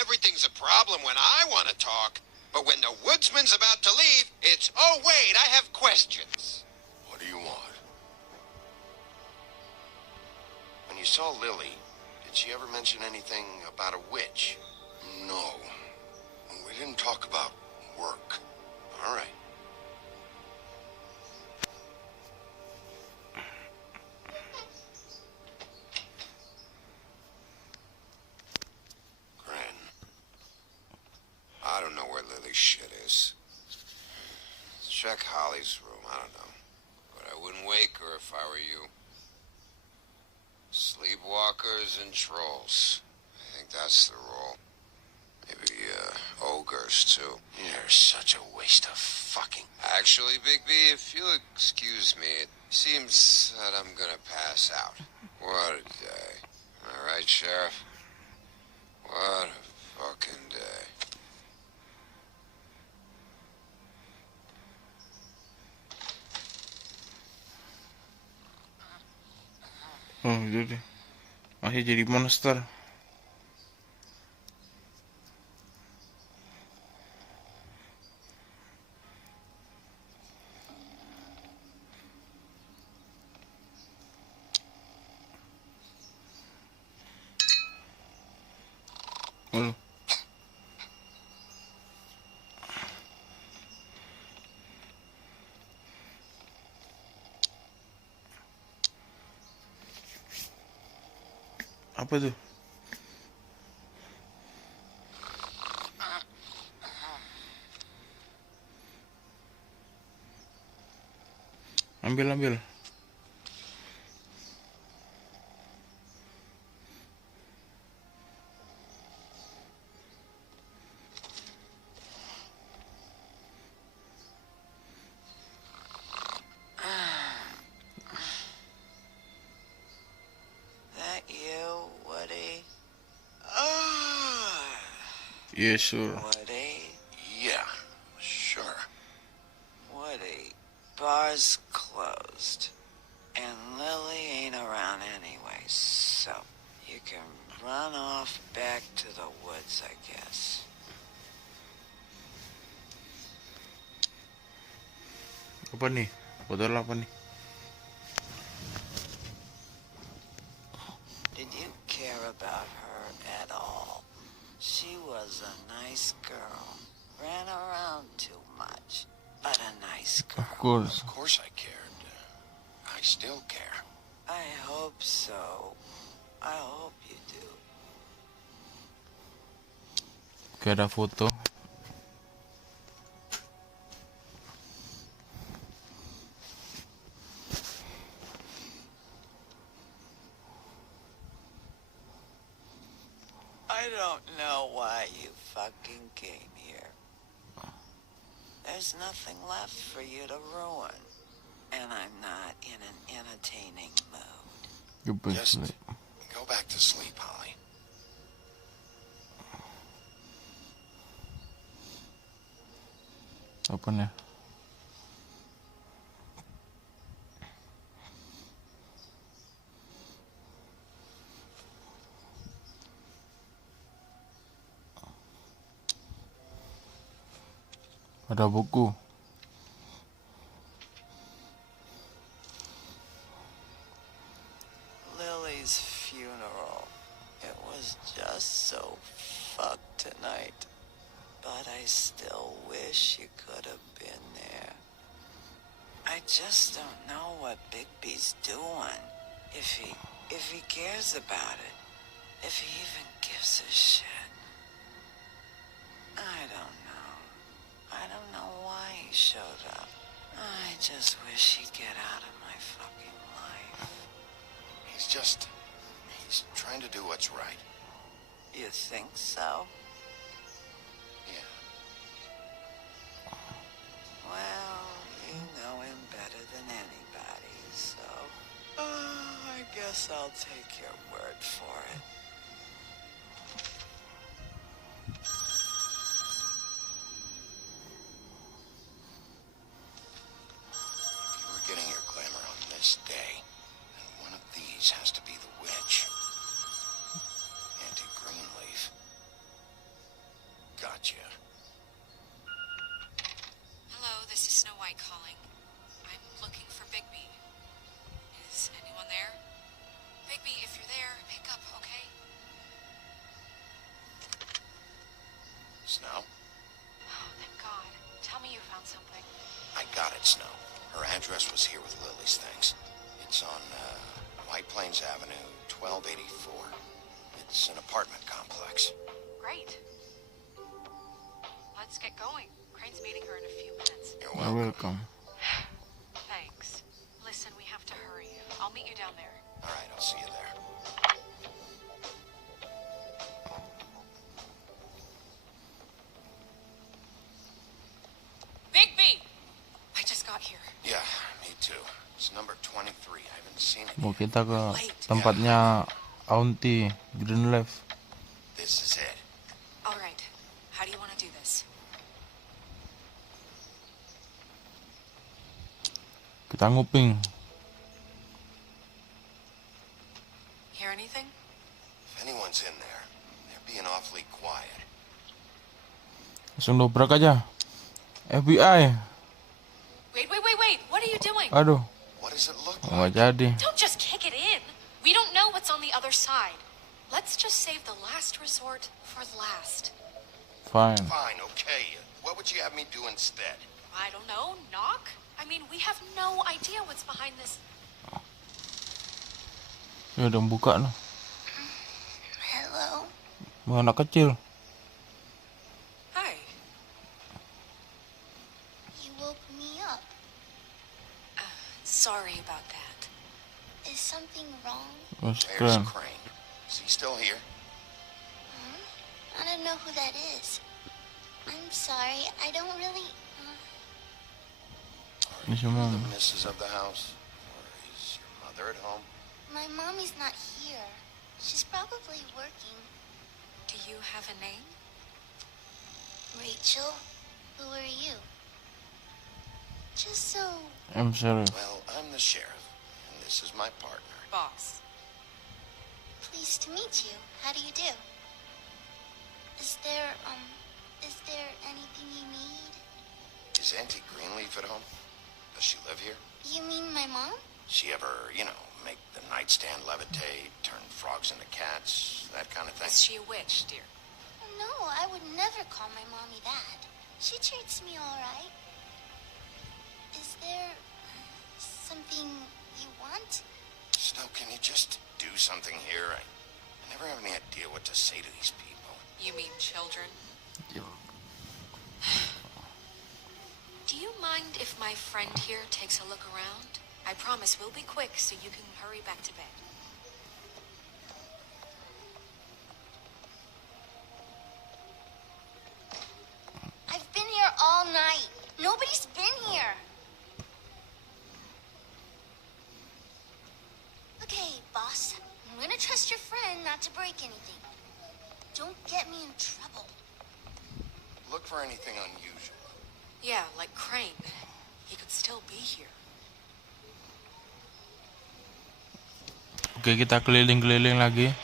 Everything's a problem when I want to talk, but when the woodsman's about to leave, it's, oh wait, I have questions. What do you want? When you saw Lily, did she ever mention anything about a witch? No. We didn't talk about work. All right. Gran. I don't know where Lily's shit is. Check Holly's room, I don't know. But I wouldn't wake her if I were you. Sleepwalkers and trolls. I think that's the rule. Maybe, ogres, too. You're such a waste of fucking... Actually, Bigby, if you'll excuse me, it seems that I'm gonna pass out. What a day. Am I right, Sheriff? What a fucking day. Oh, itu deh. Masih jadi monster. Waduh. Apa tuh? Ambil. That you, Woody? Yes, sure. Woody? Yeah, sure. Woody, bar's closed. And Lily ain't around anyway, so you can run off back to the woods, I guess. Apa nih? Botol apa nih? Did you care about her at all? She was a nice girl. Ran around too much, but a nice girl. Of course. Of course I cared. I still care. I hope so. I hope you do. Oke, ada foto. I don't know why you fucking came here. There's nothing left for you to ruin. And I'm not in an entertaining mood. Just go back to sleep, Holly. Apa nih? Ada buku. Lily's funeral. It was just so fucked tonight. But I still wish you could have been there. I just don't know what Bigby's doing. If he cares about it. If he even gives a shit. I don't know. I don't know why he showed up. I just wish he'd get out of my fucking life. He's trying to do what's right. You think so? Yeah. Well, you know him better than anybody, so I guess I'll take your word for it. If you were getting your glamour on this day, then one of these has to be the witch. Auntie Greenleaf. Gotcha. Hello, this is Snow White calling. I'm looking for Bigby. Is anyone there? Bigby, if you're there, pick up, okay? Snow? Oh, thank God. Tell me you found something. I got it, Snow. Her address was here with Lily's things. It's on, White Plains Avenue, 1284. It's an apartment complex. Great. Let's get going. Crane's meeting her in a few minutes. You're You're welcome. Thanks. Listen, we have to hurry. I'll meet you down there. All right, I'll see you there. Bigby! I just got here. Yeah, me too. It's number 23. I haven't seen it Mau yet. kita ke tempatnya Auntie Greenleaf. This is it. All right. How do you want to do this? Kita nguping. Hear anything? If anyone's in there, they're being awfully quiet. Langsung dobrak aja. FBI. Wait. What are you doing? Aduh, What does it look nggak like? jadi. Don't just kick it in. We don't know what's on the other side. Let's just save the last resort for last. Fine. Fine, okay. What would you have me do instead? I don't know. Knock? I mean, we have no idea what's behind this. Ya udah buka noh. Hello? Mau anak kecil. Hi. You woke me up. sorry about that. Is something wrong? There's Keren. Crane. Is he still here? Huh? I don't know who that is. I'm sorry, I don't really... Are Is you your mom? the missus of the house? Or is your mother at home? My mommy's not here. She's probably working. Do you have a name? Rachel, who are you? Just so... I'm sorry. Well, I'm the sheriff, and this is my partner. Boss. Pleased to meet you. How do you do? Is there anything you need? Is Auntie Greenleaf at home? Does she live here? You mean my mom? She ever, make the nightstand levitate, turn frogs into cats, that kind of thing? Is she a witch, dear? No, I would never call my mommy that. She treats me all right. Is there something you want? Snow, can you just do something here? I never have any idea what to say to these people. You mean children? Do you mind if my friend here takes a look around? I promise we'll be quick so you can hurry back to bed. I've been here all night. Nobody's been here. Okay, boss. I'm gonna trust your friend not to break anything. Don't get me in trouble. Look for anything unusual. Yeah, like Crane. He could still be here. Oke, kita keliling-keliling lagi.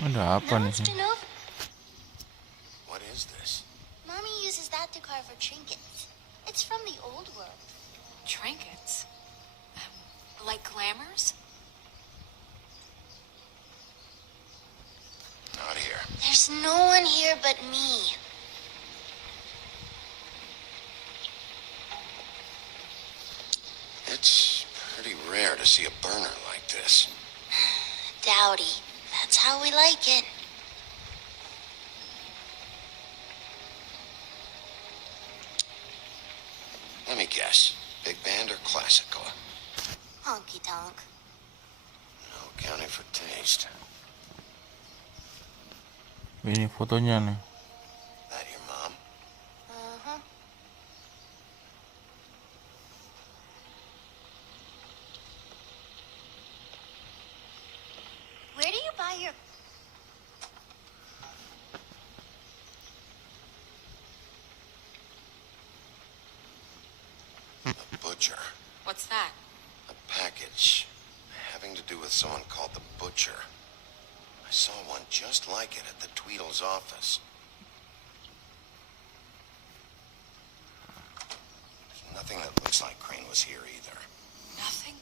Ada apa No, nih? it's Gendut. What is this? Mommy uses that to carve her trinkets. It's from the old world. Trinkets? Like glamours? Not here. There's no one here but me. It's pretty rare to see a burner like this. Dowdy. That's how we like it. Let me guess. Big band or classical? Honky tonk. No accounting for taste. Ini fotonya nih. That your mom? Uh-huh. Where do you buy your... A butcher. What's that? A package having to do with someone called the Butcher. I saw one just like it at the Tweedle's office. There's nothing that looks like Crane was here either. Nothing?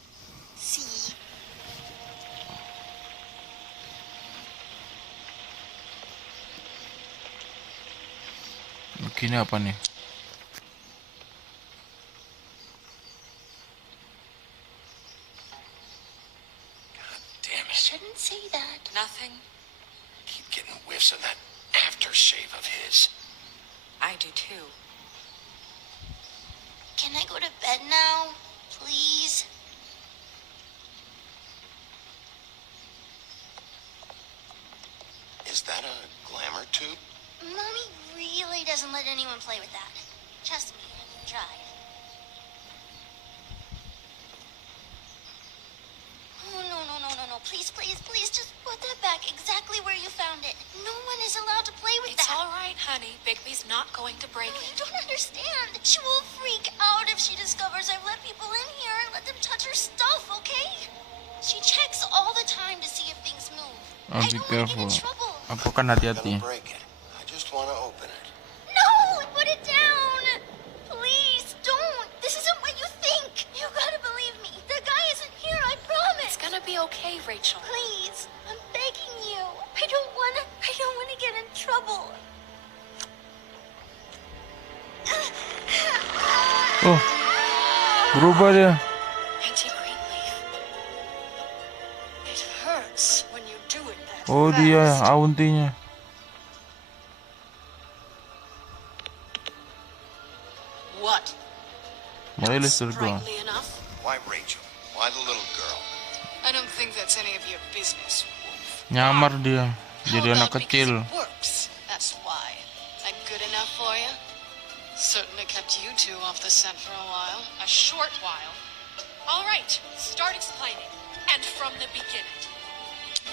See? Begini apa nih? Damn it. Shouldn't say that. Nothing? Keep getting whiffs of that aftershave of his. I do too. Can I go to bed now? Please? Is that a glamour tube? Mommy really doesn't let anyone play with that. Trust me, I've tried. Oh, no. Please, just put that back exactly where you found it. No one is allowed to play with It's that. all right, honey. Bigby's not going to break No, you it. don't understand. She will freak out if she discovers I've let people in here and let them touch her stuff, okay? She checks all the time to see if things move. Oh, I be don't want to get careful. in trouble. Aku kan hati-hati. Gonna break it. I just want to open it. No! Put it down! Please, don't! This isn't what you think! You gotta believe me. The guy isn't here, I promise! It's gonna be okay, Rachel. Please, I'm begging you. I don't wanna get in trouble. Oh, berubah dia. Auntie Greenleaf. It hurts when you do it that Oh, fast. dia auntinya. What? Boleh suruh Sprightly enough. Why Rachel? Why the little girl? I don't think that's any of your business. nyamar dia How jadi anak about because kecil. it works? That's why. And good enough for you? Certainly kept you two off the scent for a while. A short while. All right, start explaining. And from the beginning.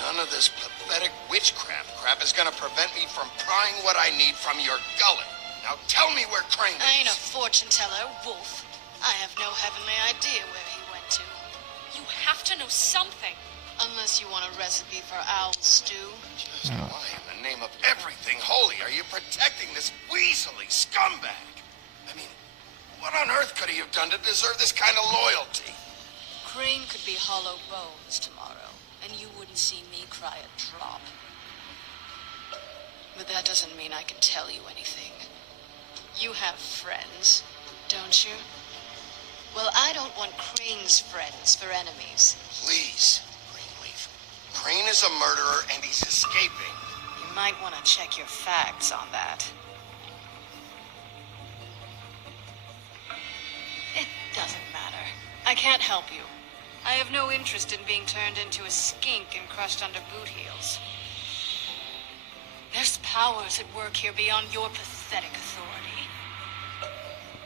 None of this pathetic witchcraft crap is gonna prevent me from prying what I need from your gullet. Now tell me where Crane is. I ain't a fortune teller, Wolf. I have no heavenly idea where he went to. You have to know something. Unless you want a recipe for owl stew. Just why in the name of everything holy are you protecting this weaselly scumbag? I mean, what on earth could he have done to deserve this kind of loyalty? Crane could be hollow bones tomorrow, and you wouldn't see me cry a drop. But that doesn't mean I can tell you anything. You have friends, don't you? Well, I don't want Crane's friends for enemies. Please, Greenleaf. Crane is a murderer and he's escaping. You might want to check your facts on that. It doesn't matter. I can't help you. I have no interest in being turned into a skink and crushed under boot heels. There's powers at work here beyond your pathetic authority.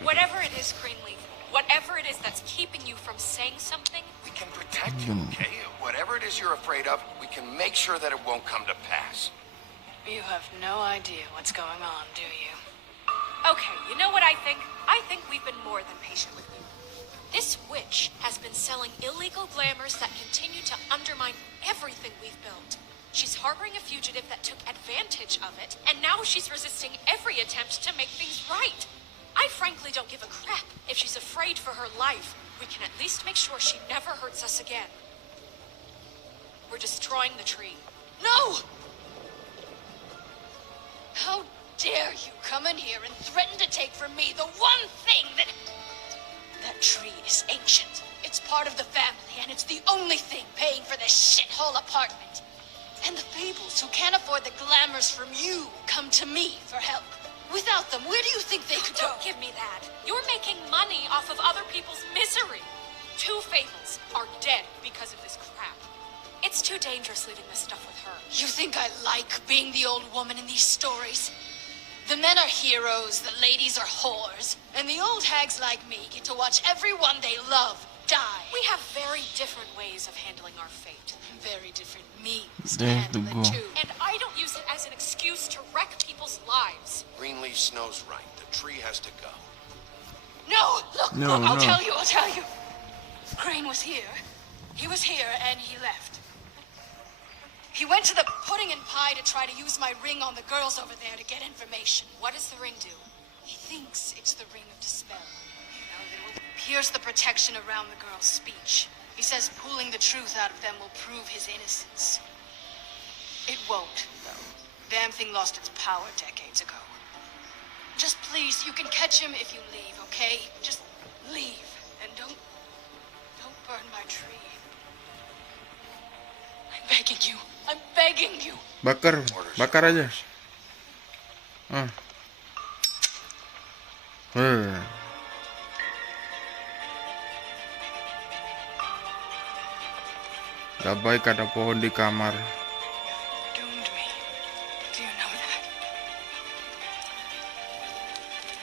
Whatever it is, Greenleaf, whatever it is that's keeping you from saying something, We can protect you, okay? Whatever it is you're afraid of, we can make sure that it won't come to pass. You have no idea what's going on, do you? okay, you know what I think? I think we've been more than patient with you. This witch has been selling illegal glamours that continue to undermine everything we've built. She's harboring a fugitive that took advantage of it, and now she's resisting every attempt to make things right. I frankly don't give a crap if she's afraid for her life. We can at least make sure she never hurts us again. We're destroying the tree. No! How dare you come in here and threaten to take from me the one thing that... That tree is ancient. It's part of the family, and it's the only thing paying for this shithole apartment. And the Fables, who can't afford the glamours from you, come to me for help. Without them, where do you think they could go? Don't give me that. You're making money off of other people's misery. 2 Fables are dead because of this crap. It's too dangerous leaving this stuff with her. You think I like being the old woman in these stories? The men are heroes, the ladies are whores, and the old hags like me get to watch everyone they love die. We have very different ways of handling our fate. Very different means to handle it too. And I don't use it as an excuse to wreck people's lives. Greenleaf Snow's right. The tree has to go. No, look, No, I'll no. tell you. Crane was here. He was here and he left. He went to the pudding and pie to try to use my ring on the girls over there to get information. What does the ring do? He thinks it's the ring of dispel. You know, that will pierce the protection around the girl's speech. He says pulling the truth out of them will prove his innocence. It won't, though. Damn thing lost its power decades ago. Just please, you can catch him if you leave, okay? Just leave. And don't burn my tree. I'm begging you. I'm begging you. Bakar aja. Gak baik ada pohon di kamar. Doomed me. Do you know that?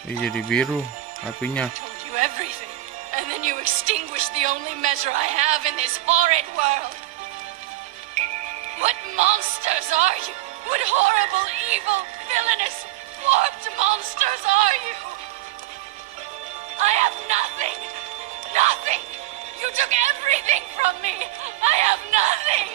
Ini jadi biru apinya. Told you everything, and then you extinguished the only measure I have in this horrid world. What monsters are you? What horrible, evil, villainous, warped monsters are you? I have nothing. Nothing. You took everything from me. I have nothing.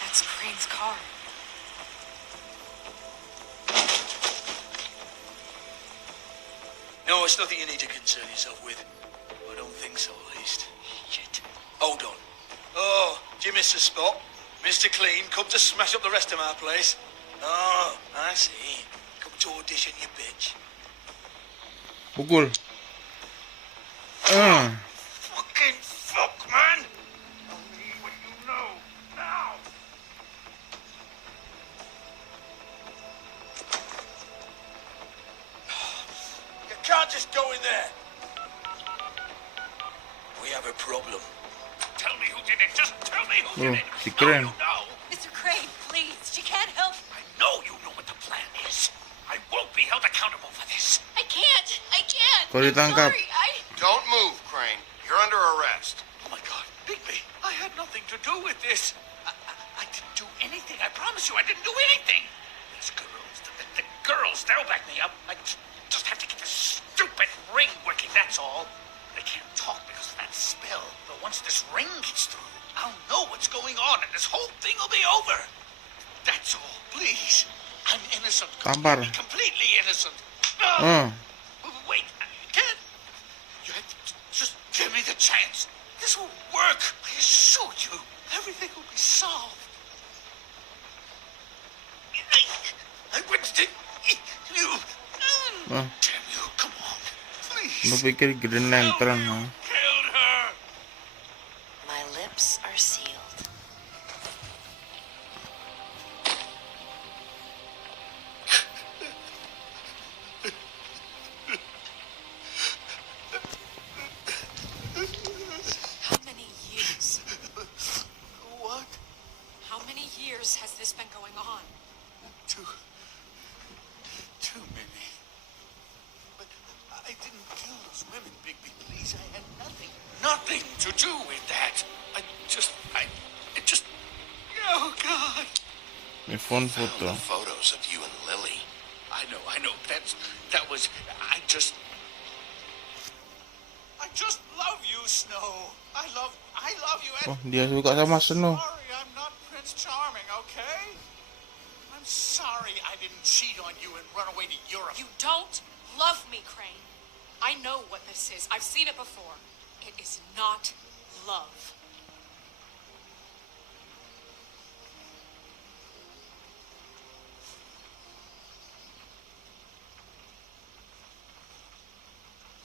That's Crane's car. No, it's nothing you need to concern yourself with. I don't think so, at least. Shit. Hold on. Oh, do you miss the spot? Mr. Clean, come to smash up the rest of my place. Oh, I see. Come to audition, you bitch. Pukul. Fucking fuck, man! Tell me what you know, now! You can't just go in there. We have a problem. Tell me who did it. Just tell me who did it. Si keren. No. Mr. Crane, please, she can't help. I know you know what the plan is. I won't be held accountable for this. I can't. Kau ditangkap. Don't move, Crane. You're under arrest. Oh my God, Bigby, I had nothing to do with this. I didn't do anything. I promise you, I didn't do anything. These girls, the girls, they'll back me up. I just have to get this stupid ring working, that's all. They can't talk because of that spell. But once this ring gets through, I'll know what's going on and this whole thing will be over. That's all, please. I'm innocent. Kembar. Completely innocent. Wait, I can't. You have to just give me the chance. This will work. I assure you, everything will be solved. I went to you. Damn you, come on. Lu pikir Green Lantern, ha? Killed her. My lips are sealed. How many years? What? How many years has this been going on? Too many. But I didn't kill those women, Bigby. Please, I had nothing to do with that. I just. Oh God. May phone Found photo. the photos of you and Lily. I know. That was. I just love you, Snow. I love you. Oh, dia suka sama Snow. Sorry, I'm not Prince Charming, okay? I'm sorry I didn't cheat on you and run away to Europe. You don't love me, Crane. I know what this is. I've seen it before. It is not love.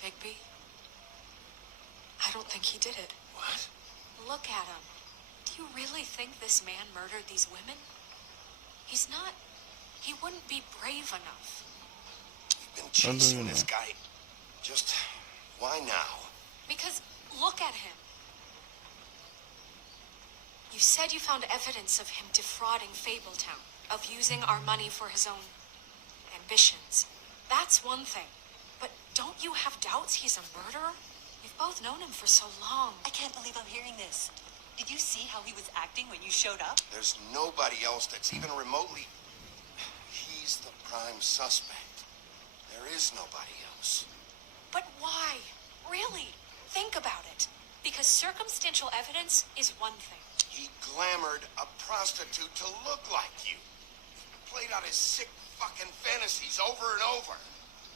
Bigby, I don't think he did it. What? Look at him. Do you really think this man murdered these women? He's not. He wouldn't be brave enough. You've been chasing this guy. Just why now? Because look at him. You said you found evidence of him defrauding Fabletown, of using our money for his own ambitions. That's one thing. But don't you have doubts he's a murderer? You've both known him for so long. I can't believe I'm hearing this. Did you see how he was acting when you showed up? There's nobody else that's even remotely... He's the prime suspect. There is nobody else. But why? Really? Think about it. Because circumstantial evidence is one thing. He glamored a prostitute to look like you. Played out his sick fucking fantasies over and over.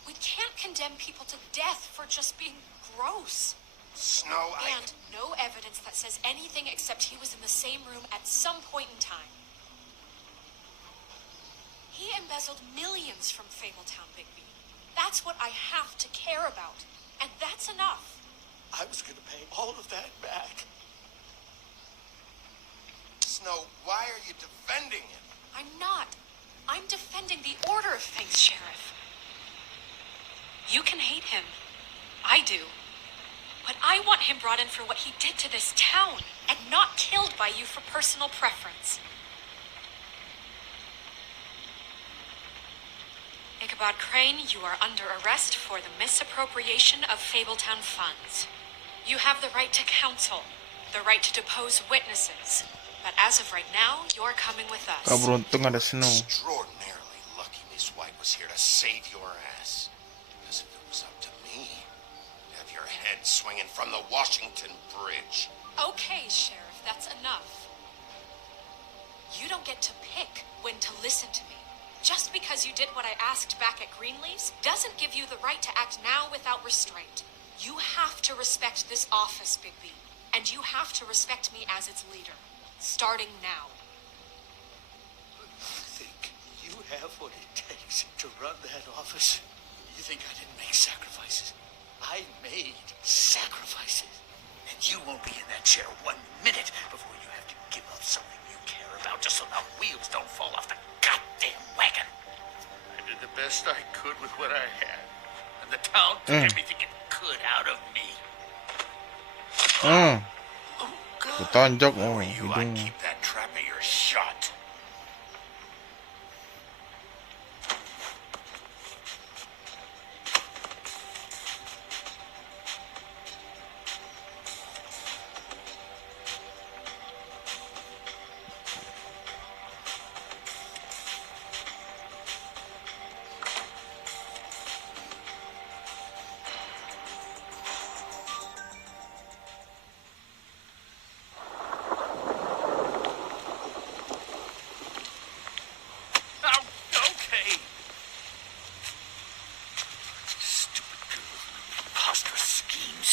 We can't condemn people to death for just being gross. Snow, And no evidence that says anything except he was in the same room at some point in time. He embezzled millions from Fabletown, Bigby. That's what I have to care about. And that's enough. I was going to pay all of that back. Snow, why are you defending him? I'm not. I'm defending the order of things, Sheriff. You can hate him. I do. But I want him brought in for what he did to this town, and not killed by you for personal preference. Ichabod Crane, you are under arrest for the misappropriation of Fabletown funds. You have the right to counsel, the right to depose witnesses. But as of right now, you're coming with us. Kaberuntung ada Snow. Extraordinarily lucky Miss White was here to save your ass. Because if it was up to me, you'd have your head swinging from the Washington Bridge. Okay, Sheriff, that's enough. You don't get to pick when to listen to me. Just because you did what I asked back at Greenleaf's doesn't give you the right to act now without restraint. You have to respect this office, Bigby. And you have to respect me as its leader. Starting now. have what it takes to run that office? You think I didn't make sacrifices? I made sacrifices. And you won't be in that chair 1 minute before you have to give up something you care about just so the wheels don't fall off the goddamn wagon. I did the best I could with what I had. And the town took everything it could out of me. Ketonjok If I were you, I'd hidung. keep that trap of yours shut.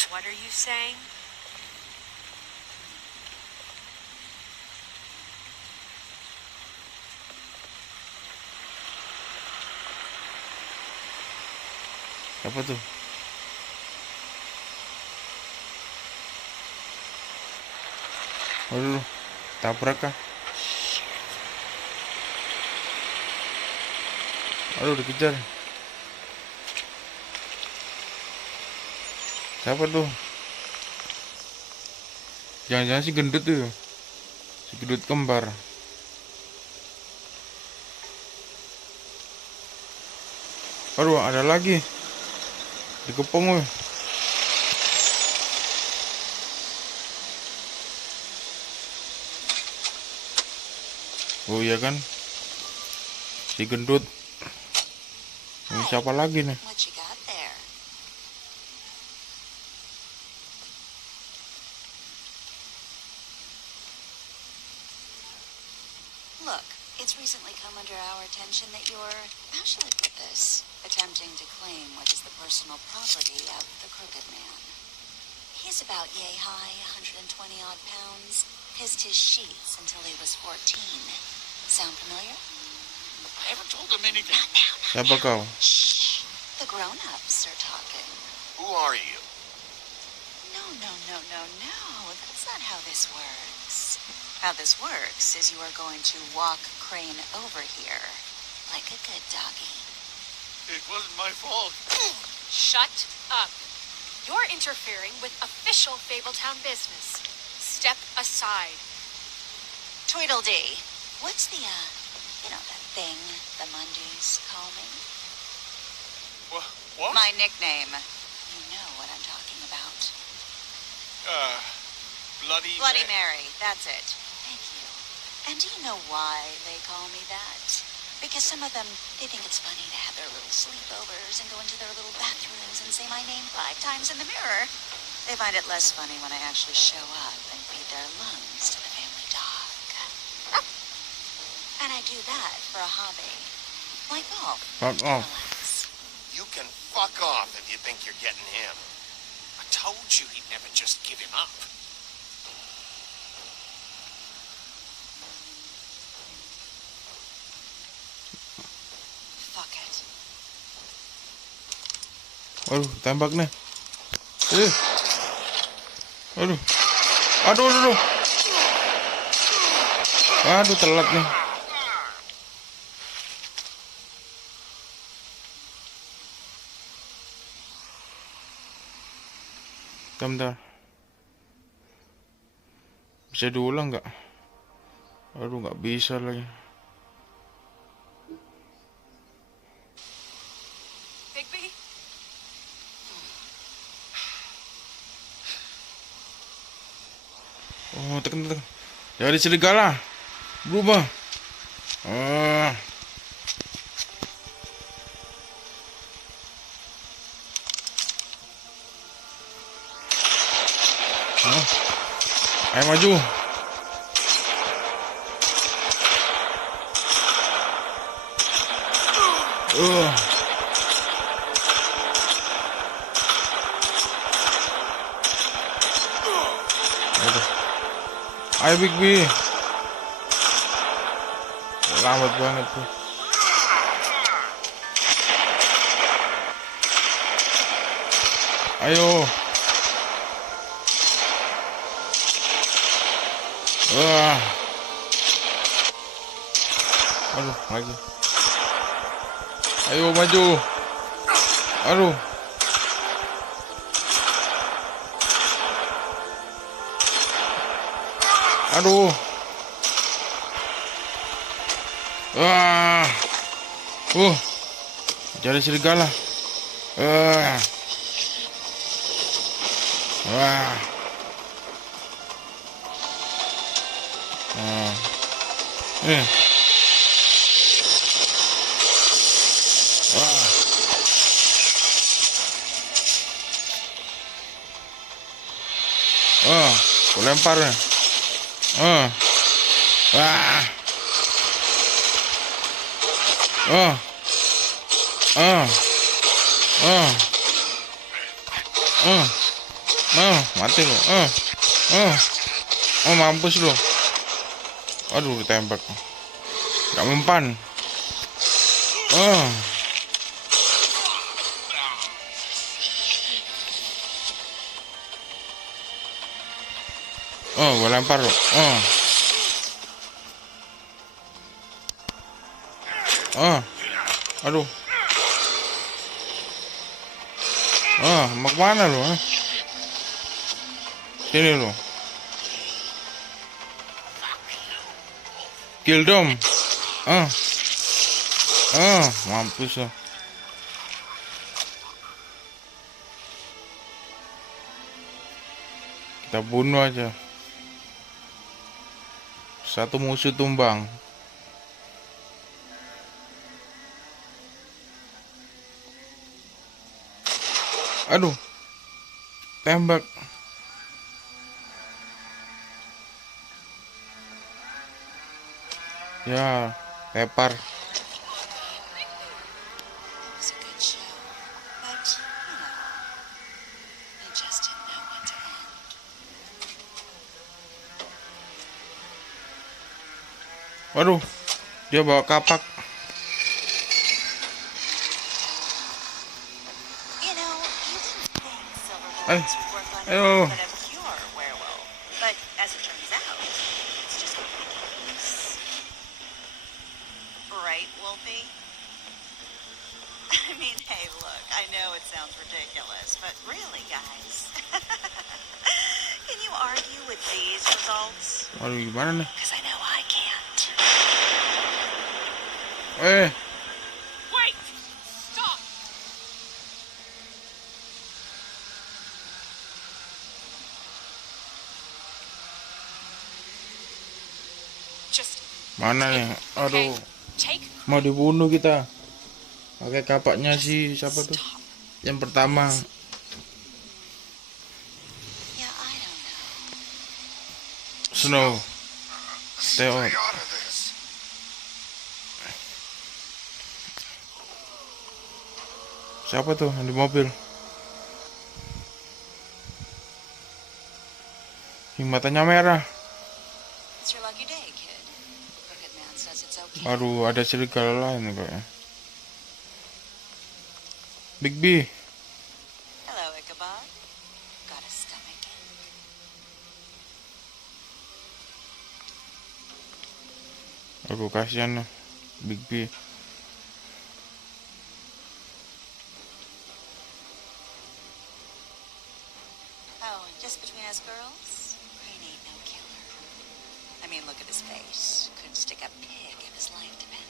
What are you saying? Apa tuh? Aduh, tabrak kah? Aduh, dikejar. Siapa tuh? Jangan-jangan si gendut tuh. Si gendut kembar. Aduh, ada lagi. Dikepung weh. Oh iya kan? Si gendut. Ini siapa lagi nih? What you got there? Look, it's recently come under our attention that you're, how shall I put this, attempting to claim what is the personal property of the Crooked Man. He's about yay high, 120 odd pounds, pissed his sheets until he was 14. Sound familiar? I haven't told him anything. Not now, not Siapa now. kau? Shh. The grown-ups are talking. Who are you? No. That's not how this works. How this works is you are going to walk Crane over here, like a good doggy. It wasn't my fault. Shut up. You're interfering with official Fabletown business. Step aside. Tweedledee, what's the, that thing the Mundies call me? What? My nickname. You know what I'm talking about. Bloody Mary, that's it. Thank you. And do you know why they call me that? Because some of them, they think it's funny to have their little sleepovers and go into their little bathrooms and say my name 5 times in the mirror. They find it less funny when I actually show up and feed their lungs to the family dog. And I do that for a hobby. Like golf. Fuck off. Relax. You can fuck off if you think you're getting him. I told you he'd never just give him up. Fuck it. Waduh, tembak nih. Aduh. Aduh, telat nih. Bentar. Bisa diulang nggak? Aduh, nggak bisa lagi. Bigby? Oh, tekan. Jadi serigala. Berubah. Ayo maju. Ayo Bigby. Lambat banget tuh. Ayo. Wah. Aduh, lagi. Ayo maju. Aduh. Aduh. Wah. Cari serigala. Wah. Aku lempar ya. Mati lo. Mampus lo. Aduh, ditembak. Gak mempan. Gua lempar lo. Aduh. Mau kemana lo? Sini lo. Kill dom. Mampus lo. Kita bunuh aja. Satu musuh tumbang. Aduh. Tembak. Ya, tepar. Waduh, dia bawa kapak. Ayo. Right, Wolfie? I mean, hey, look, I know it sounds ridiculous, but really, guys, can you argue with these results? Waduh, gimana nih? Because I know I can't. Wait! Stop! Mana nih? Aduh. Mau dibunuh kita. Pakai kapaknya si siapa tuh? Yang pertama. Snow. Theo. Siapa tuh yang di mobil? Matanya merah. Aduh, ada serigala lain kayaknya. Big B. Hello, Ichabod. Got a stomach ache? Aduh, kasihan Big B. Oh, just between us girls, Crane ain't no killer. I mean, look at his face. Couldn't stick a pig if his life depended.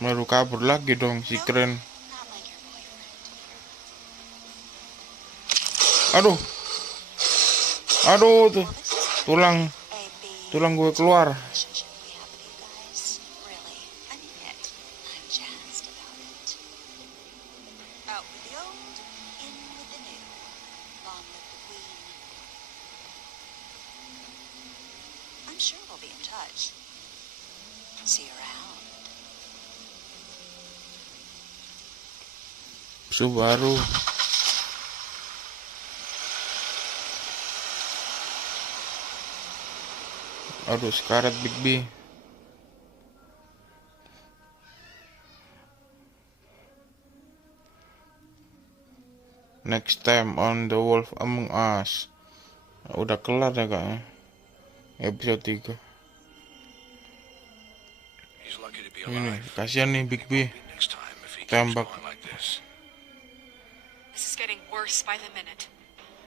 Baru kabur lagi dong si keren. Aduh tuh tulang gue keluar. Baru aduh sekarat Big B. next time on The Wolf Among Us. Udah kelar ya kak, episode 3. Ini kasihan nih Big B, tembak. This is getting worse by the minute.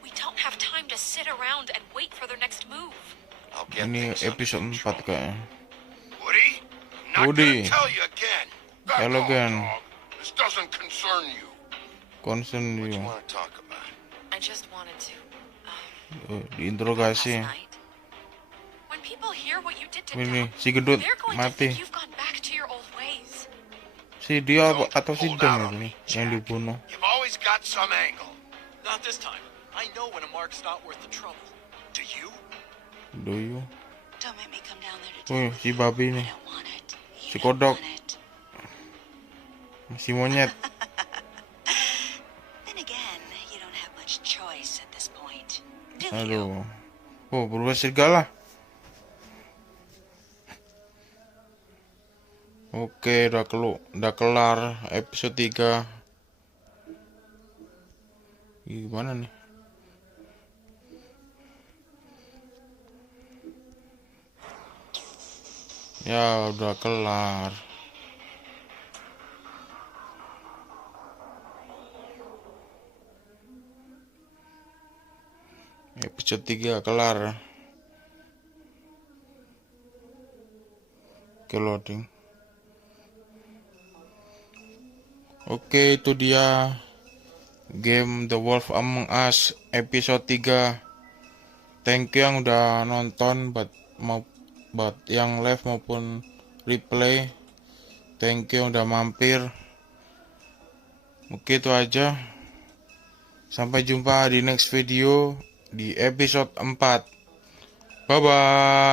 We don't have time to sit around and wait for their next move. Ini episode 4 kayaknya. Not Woody. gonna tell you again. Hello again. This doesn't concern you. Concern What you. you want to talk about? I just wanted to. Diinterogasi. When people hear what you did to Ini Dom, si Gendut they're going to mati. think you've gone back to your old ways. Si dia atau si Dom ini yang dibunuh. You've always got some angle. Not this time. I know when a mark's not worth the trouble. Do you? Do you? Don't make me come down there to Wih, si babi nih. I don't want it. Si kodok. Si monyet. Then again, you don't have much choice at this point. Do you? Aduh. Oh, berubah serigala. Oke, udah kelar episode 3. Gimana nih? Ya, udah kelar. Episode 3 kelar. Oke, loading. Oke, itu dia game The Wolf Among Us episode 3. Thank you yang udah nonton, buat yang live maupun replay. Thank you yang udah mampir. Oke, itu aja. Sampai jumpa di next video di episode 4. Bye bye.